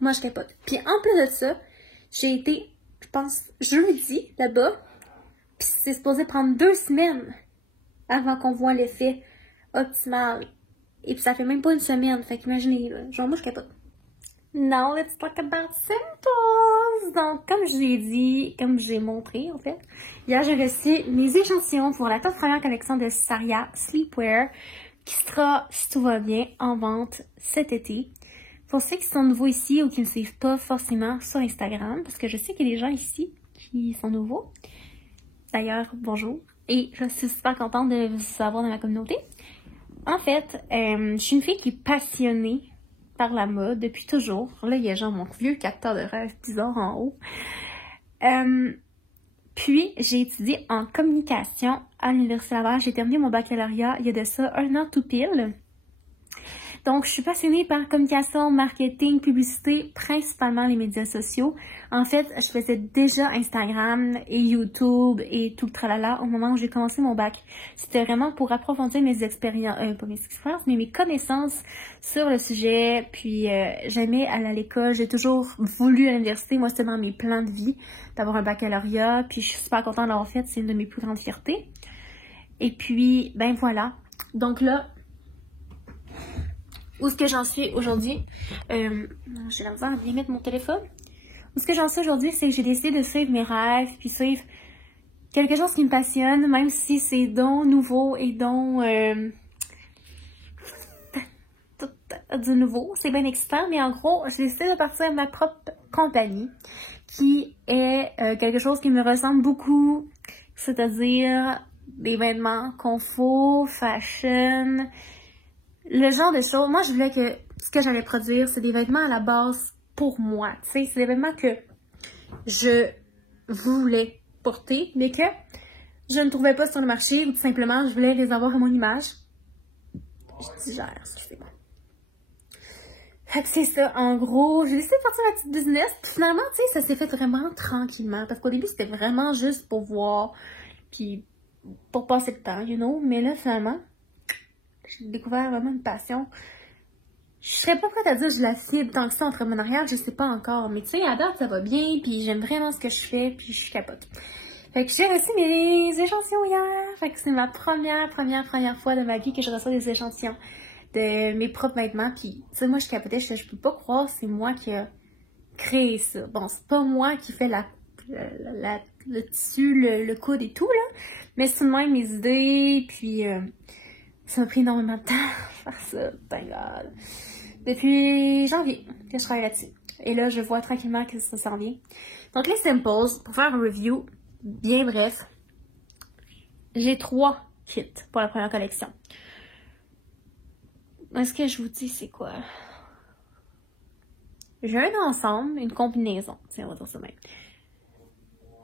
Moi, je capote. Puis en plus de ça, j'ai été, je pense, jeudi, là-bas. Puis c'est supposé prendre 2 semaines avant qu'on voit l'effet optimal. Et puis ça fait même pas une semaine. Fait qu'imaginez, là. Genre, moi, je capote. Now, let's talk about Simples! Donc, comme je l'ai dit, comme j'ai montré, en fait, hier, j'ai reçu mes échantillons pour la toute première collection de Saria Sleepwear qui sera, si tout va bien, en vente cet été. Pour ceux qui sont nouveaux ici ou qui ne me suivent pas forcément sur Instagram, parce que je sais qu'il y a des gens ici qui sont nouveaux. D'ailleurs, bonjour. Et je suis super contente de vous avoir dans ma communauté. En fait, je suis une fille qui est passionnée par la mode depuis toujours. Là, il y a genre mon vieux capteur de rêve bizarre en haut. Puis, j'ai étudié en communication à l'Université Laval. J'ai terminé mon baccalauréat il y a de ça 1 an tout pile. Donc, je suis passionnée par communication, marketing, publicité, principalement les médias sociaux. En fait, je faisais déjà Instagram et YouTube et tout le tralala au moment où j'ai commencé mon bac. C'était vraiment pour approfondir mes expériences, pas mes expériences, mais mes connaissances sur le sujet. Puis, j'aimais aller à l'école. J'ai toujours voulu à l'université. Moi, c'était dans mes plans de vie d'avoir un baccalauréat. Puis, je suis super contente de l'avoir fait. C'est une de mes plus grandes fiertés. Et puis, ben voilà. Donc là, où est-ce que j'en suis aujourd'hui? J'ai la misère à bien mettre mon téléphone. Où est-ce que j'en suis aujourd'hui, c'est que j'ai décidé de suivre mes rêves, puis suivre quelque chose qui me passionne, même si c'est donc nouveau et donc du nouveau. C'est bien excitant, mais en gros, j'ai décidé de partir à ma propre compagnie, qui est quelque chose qui me ressemble beaucoup, c'est-à-dire des vêtements confort, fashion, le genre de choses. Moi, je voulais que ce que j'allais produire, c'est des vêtements à la base pour moi. Tu sais, c'est des vêtements que je voulais porter, mais que je ne trouvais pas sur le marché ou tout simplement, je voulais les avoir à mon image. Je digère, excusez-moi. Fait que c'est ça, en gros, j'ai décidé de partir ma petite business, puis finalement, tu sais, ça s'est fait vraiment tranquillement, parce qu'au début, c'était vraiment juste pour voir, puis pour passer le temps, you know, mais là, finalement, j'ai découvert vraiment une passion. Je serais pas prête à dire que je la cible tant que ça entrepreneuriat, je sais pas encore. Mais tu sais, à date, ça va bien, puis j'aime vraiment ce que je fais, puis je suis capote. Fait que j'ai reçu mes échantillons hier. Fait que c'est ma première fois de ma vie que je reçois des échantillons de mes propres vêtements. Puis tu sais, moi, je capotais, je peux pas croire, c'est moi qui a créé ça. Bon, c'est pas moi qui fais le tissu, le coude et tout, là. Mais c'est tout de même mes idées, puis... ça m'a pris énormément de temps à faire ça, thank God. Depuis janvier que je travaille là-dessus. Et là, je vois tranquillement que ça s'en vient. Donc, les Simples, pour faire un review bien bref, j'ai 3 kits pour la première collection. Est-ce que je vous dis c'est quoi? J'ai un ensemble, une combinaison, tiens, on va dire ça même.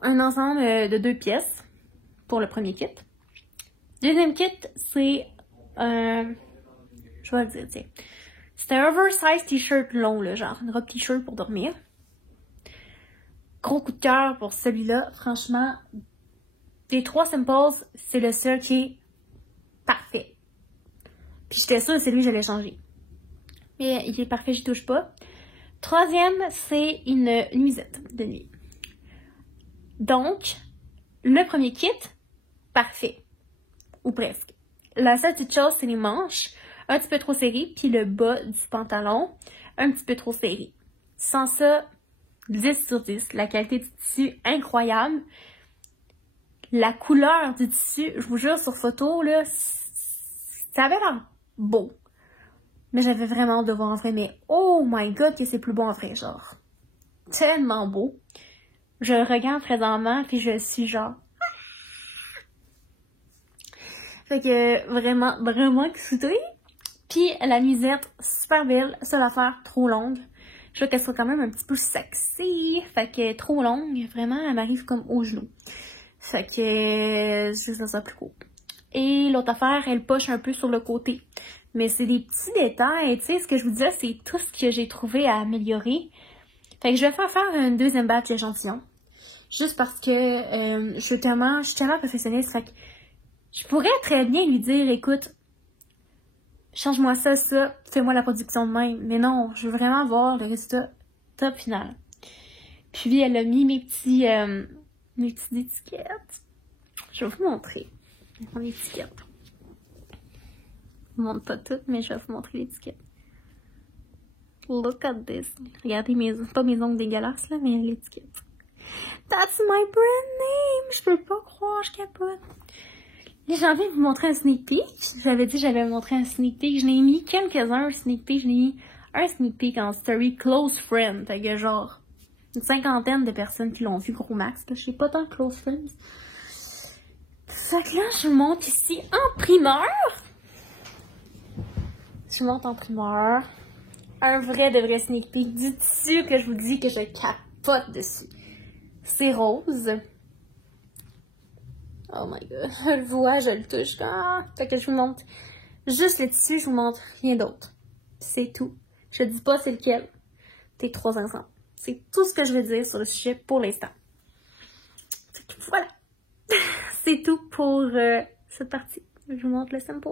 Un ensemble de 2 pièces pour le premier kit. Deuxième kit, c'est... je vais le dire, tiens. C'est un oversize t-shirt long, là, genre une robe t-shirt pour dormir. Gros coup de cœur pour celui-là. Franchement, des 3 Simples, c'est le seul qui est parfait. Puis j'étais sûre que c'est lui que j'allais changer. Mais il est parfait, j'y touche pas. Troisième, c'est une nuisette de nuit. Donc, le premier kit, parfait. Ou presque. La seule petite chose, c'est les manches. Un petit peu trop serrées, puis le bas du pantalon, un petit peu trop serré. Sans ça, 10 sur 10. La qualité du tissu, incroyable. La couleur du tissu, je vous jure, sur photo, là, ça avait l'air beau. Mais j'avais vraiment hâte de voir en vrai. Mais oh my god, que c'est plus beau en vrai, genre. Tellement beau. Je le regarde présentement, puis je suis genre... Fait que vraiment, vraiment excitée. Puis la nuisette, super belle. Seule affaire, trop longue. Je veux qu'elle soit quand même un petit peu sexy. Fait que trop longue, vraiment, elle m'arrive comme au genou. Fait que je veux que ça soit plus court. Et l'autre affaire, elle poche un peu sur le côté. Mais c'est des petits détails, tu sais, ce que je vous disais, c'est tout ce que j'ai trouvé à améliorer. Fait que je vais faire une deuxième batch d'échantillons. Juste parce que je suis tellement perfectionniste, fait que je pourrais très bien lui dire, écoute, change-moi ça, fais-moi la production de même. Mais non, je veux vraiment voir le résultat top final. Puis elle a mis mes petites étiquettes. Je vais vous montrer mon étiquette. Je vous montre pas toutes, mais je vais vous montrer l'étiquette. Look at this. Regardez pas mes ongles dégueulasses, là, mais l'étiquette. That's my brand name! Je peux pas croire, je capote. Là, j'ai envie de vous montrer un sneak peek. J'avais dit que j'allais vous montrer un sneak peek. Je l'ai mis quelques-uns, un sneak peek. Je l'ai mis un sneak peek en story close friend. Fait que genre, une 50aine de personnes qui l'ont vu gros max. Parce que j'ai pas tant de close friends. Fait que là, je vous montre ici en primeur. Je vous montre en primeur. Un vrai de vrai sneak peek du tissu que je vous dis que je capote dessus. C'est rose. Oh my god. Je le vois, je le touche. Ah! Fait que je vous montre juste le tissu, je vous montre rien d'autre. C'est tout. Je dis pas c'est lequel. T'es 3 ensemble. C'est tout ce que je veux dire sur le sujet pour l'instant. Fait que voilà. C'est tout pour cette partie. Je vous montre le sample.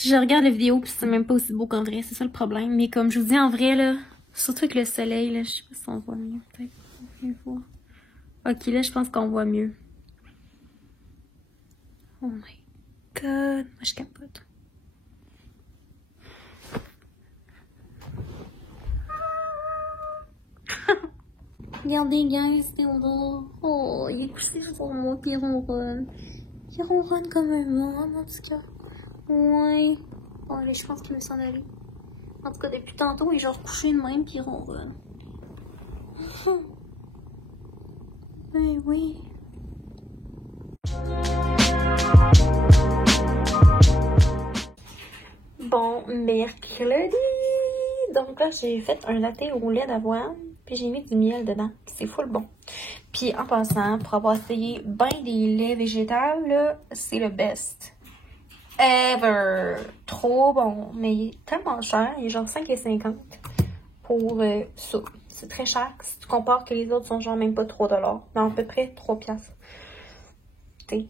Je regarde la vidéo puis c'est même pas aussi beau qu'en vrai, c'est ça le problème. Mais comme je vous dis en vrai là, surtout avec le soleil là, je sais pas si on voit mieux peut-être. Ok, là je pense qu'on voit mieux. Oh my god, moi je capote. Regardez guys, c'est là. Oh, il est couché sur moi puis il ronronne. Il ronronne comme un môme en tout cas. Ouais. Oh là, je pense qu'il me s'en allait. En tout cas, depuis tantôt, il est genre couché de même pis il ronronne. Ben oui. Bon, mercredi. Donc là, j'ai fait un latte au lait d'avoine. Puis j'ai mis du miel dedans. C'est full bon. Puis en passant, pour avoir essayé ben des laits végétaux, là, c'est le best ever. Trop bon. Mais il est tellement cher. Il est genre 5,50 pour ça. C'est très cher. Si tu compares que les autres sont genre même pas 3 $. Mais à peu près 3 piastres. T'sais,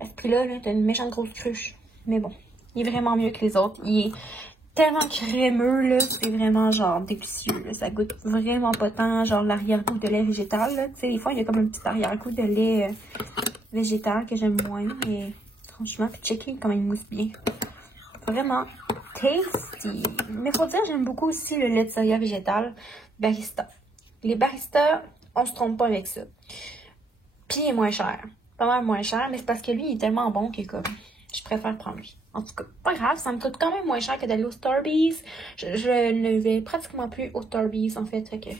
à ce prix-là, là, t'as une méchante grosse cruche. Mais bon, il est vraiment mieux que les autres. Il est tellement crémeux, là. C'est vraiment genre délicieux, là. Ça goûte vraiment pas tant genre l'arrière-goût de lait végétal, là. Tu sais, des fois, il y a comme un petit arrière-goût de lait végétal que j'aime moins. Mais franchement, puis checker comment il mousse bien. Vraiment tasty. Mais faut dire, j'aime beaucoup aussi le lait de soya végétal barista. Les baristas, on se trompe pas avec ça. Puis il est moins cher. Pas mal moins cher, mais c'est parce que lui, il est tellement bon que comme je préfère prendre lui. En tout cas, pas grave, ça me coûte quand même moins cher que d'aller au Starbucks. Je ne vais pratiquement plus au Starbucks en fait que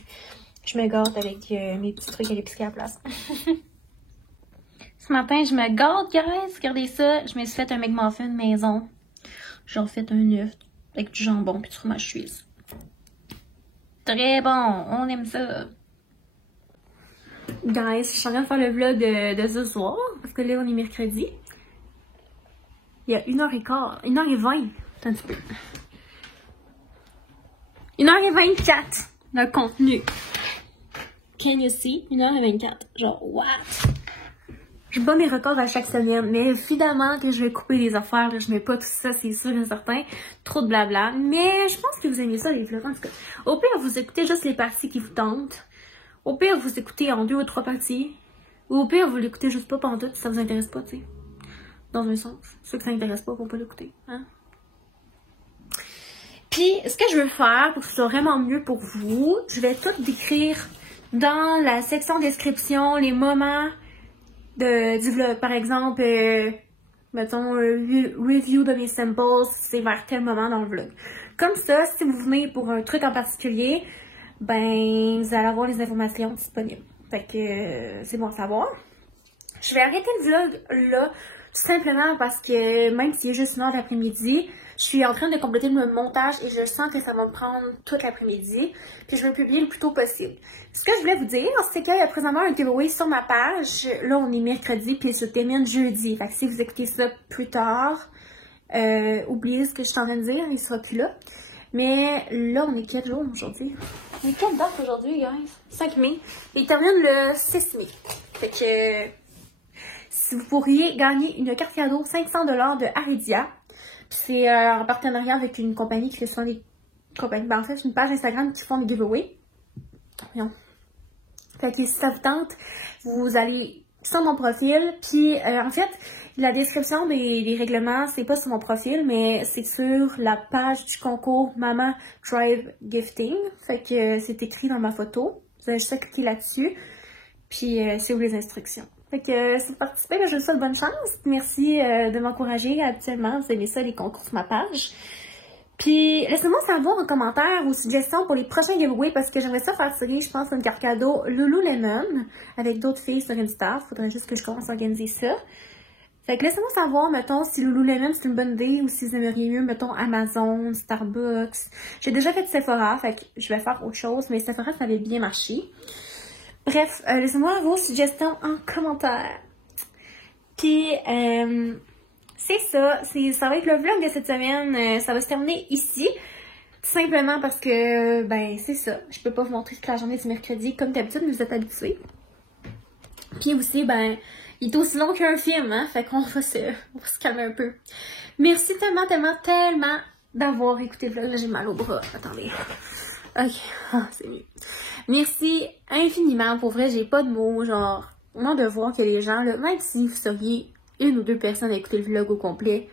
Je me gâte avec mes petits trucs à l'épicerie à la place. Ce matin, je me gâte, guys. Regardez ça. Je me suis fait un McMuffin maison. J'en fait un œuf avec du jambon puis du fromage suisse. Très bon. On aime ça. Guys, je suis en train de faire le vlog de ce soir. Parce que là, on est mercredi. Il y a 1h15. 1h20. Attends un petit peu. 1h24 de contenu. Can you see? 1h24. Genre, what? Je bats mes records à chaque semaine, mais évidemment que je vais couper les affaires, là, je mets pas tout ça, c'est sûr et certain. Trop de blabla. Mais je pense que vous aimez ça, les vlogs. En tout cas, au pire, vous écoutez juste les parties qui vous tentent. Au pire, vous écoutez en 2 ou 3 parties. Ou au pire, vous l'écoutez juste pas pendant tout si ça vous intéresse pas, tu sais. Dans un sens. Ceux que ça intéresse pas vont pas l'écouter, hein. Puis, ce que je veux faire pour que ce soit vraiment mieux pour vous, je vais tout décrire dans la section description, les moments du vlog. Par exemple, mettons, review de mes samples, c'est vers tel moment dans le vlog. Comme ça, si vous venez pour un truc en particulier, ben, vous allez avoir les informations disponibles. Fait que c'est bon à savoir. Je vais arrêter le vlog là, tout simplement parce que même s'il est juste 1h d'après-midi, je suis en train de compléter le montage et je sens que ça va me prendre toute l'après-midi. Puis je vais le publier le plus tôt possible. Ce que je voulais vous dire, c'est qu'il y a présentement un giveaway sur ma page. Là, on est mercredi, puis il se termine jeudi. Fait que si vous écoutez ça plus tard, oubliez ce que je suis en train de dire, il sera plus là. Mais là, on est quel jour aujourd'hui? On est quelle date aujourd'hui, guys? 5 mai. Et il termine le 6 mai. Fait que si vous pourriez gagner une carte cadeau 500$ de Aridia. C'est en partenariat avec une compagnie qui fait souvent des compagnies. Ben, en fait, une page Instagram qui font des giveaways. Voyons. Fait que si ça vous tente, vous allez sur mon profil. Puis, en fait, la description des règlements, c'est pas sur mon profil, mais c'est sur la page du concours Maman Drive Gifting. Fait que c'est écrit dans ma photo. Vous avez juste à cliquer là-dessus. Puis, c'est où les instructions. Fait que si vous participez, je vous souhaite bonne chance. Merci de m'encourager habituellement. Vous aimez ça, les concours sur ma page. Puis laissez-moi savoir en commentaire ou suggestions pour les prochains giveaways parce que j'aimerais ça faire tirer, je pense, une carte cadeau Lululemon avec d'autres filles sur Insta. Faudrait juste que je commence à organiser ça. Fait que laissez-moi savoir, mettons, si Lululemon c'est une bonne idée ou si vous aimeriez mieux, mettons, Amazon, Starbucks. J'ai déjà fait Sephora, fait que je vais faire autre chose, mais Sephora, ça avait bien marché. Bref, laissez-moi vos suggestions en commentaire. Puis, c'est ça. Ça va être le vlog de cette semaine. Ça va se terminer ici. Tout simplement parce que, ben, c'est ça. Je peux pas vous montrer toute la journée du mercredi. Comme d'habitude, vous êtes habitués. Puis aussi, ben, il est aussi long qu'un film, hein. Fait qu'on va se calmer un peu. Merci tellement d'avoir écouté le vlog. Là, j'ai mal au bras. Attendez. Ok, c'est mieux. Merci infiniment. Pour vrai, j'ai pas de mots. Genre, vraiment de voir que les gens, là, même si vous seriez 1 ou 2 personnes à écouter le vlog au complet,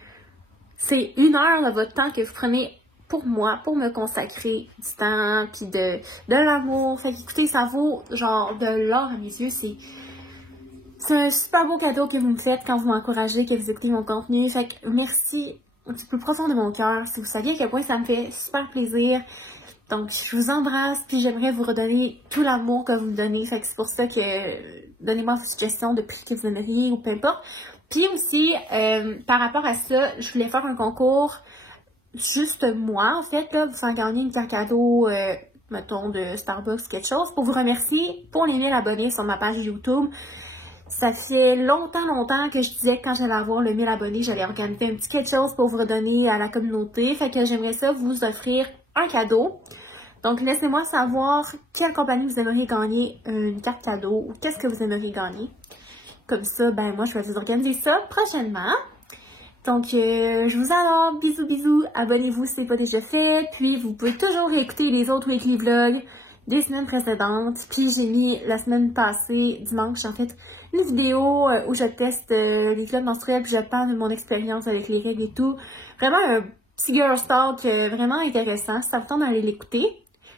c'est 1 heure de votre temps que vous prenez pour moi, pour me consacrer du temps, puis de l'amour. Fait qu'écoutez, ça vaut genre de l'or à mes yeux. C'est un super beau cadeau que vous me faites quand vous m'encouragez, que vous écoutez mon contenu. Fait que merci du plus profond de mon cœur. Si vous saviez à quel point ça me fait super plaisir. Donc, je vous embrasse, puis j'aimerais vous redonner tout l'amour que vous me donnez. Fait que c'est pour ça que donnez-moi vos suggestions de prix que vous aimeriez ou peu importe. Puis aussi, par rapport à ça, je voulais faire un concours, juste moi, en fait, là, vous faire gagner une carte cadeau, mettons, de Starbucks, quelque chose, pour vous remercier pour les 1000 abonnés sur ma page YouTube. Ça fait longtemps que je disais que quand j'allais avoir le 1000 abonnés, j'allais organiser un petit quelque chose pour vous redonner à la communauté. Fait que j'aimerais ça vous offrir un cadeau. Donc, laissez-moi savoir quelle compagnie vous aimeriez gagner une carte cadeau ou qu'est-ce que vous aimeriez gagner. Comme ça, ben moi, je vais vous organiser ça prochainement. Donc, je vous adore. Bisous, bisous. Abonnez-vous si ce n'est pas déjà fait. Puis, vous pouvez toujours réécouter les autres weekly vlogs des semaines précédentes. Puis, j'ai mis la semaine passée, dimanche, en fait, une vidéo où je teste les clubs menstruels. Puis, je parle de mon expérience avec les règles et tout. Vraiment un petit girl talk vraiment intéressant. Ça vous tente d'aller l'écouter.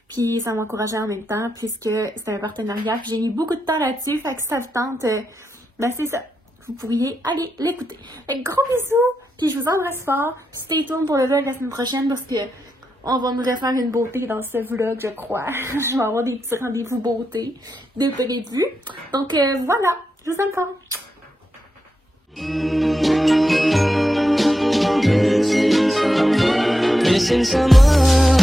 Puis ça m'encourageait en même temps puisque c'était un partenariat. J'ai mis beaucoup de temps là-dessus. Fait que si ça vous tente, ben c'est ça. Vous pourriez aller l'écouter. Fait que gros bisous. Puis je vous embrasse fort. Puis stay tuned pour le vlog la semaine prochaine parce que On va me refaire une beauté dans ce vlog, je crois. Je vais avoir des petits rendez-vous beauté de prévu. Donc voilà, je vous aime fort. Missing someone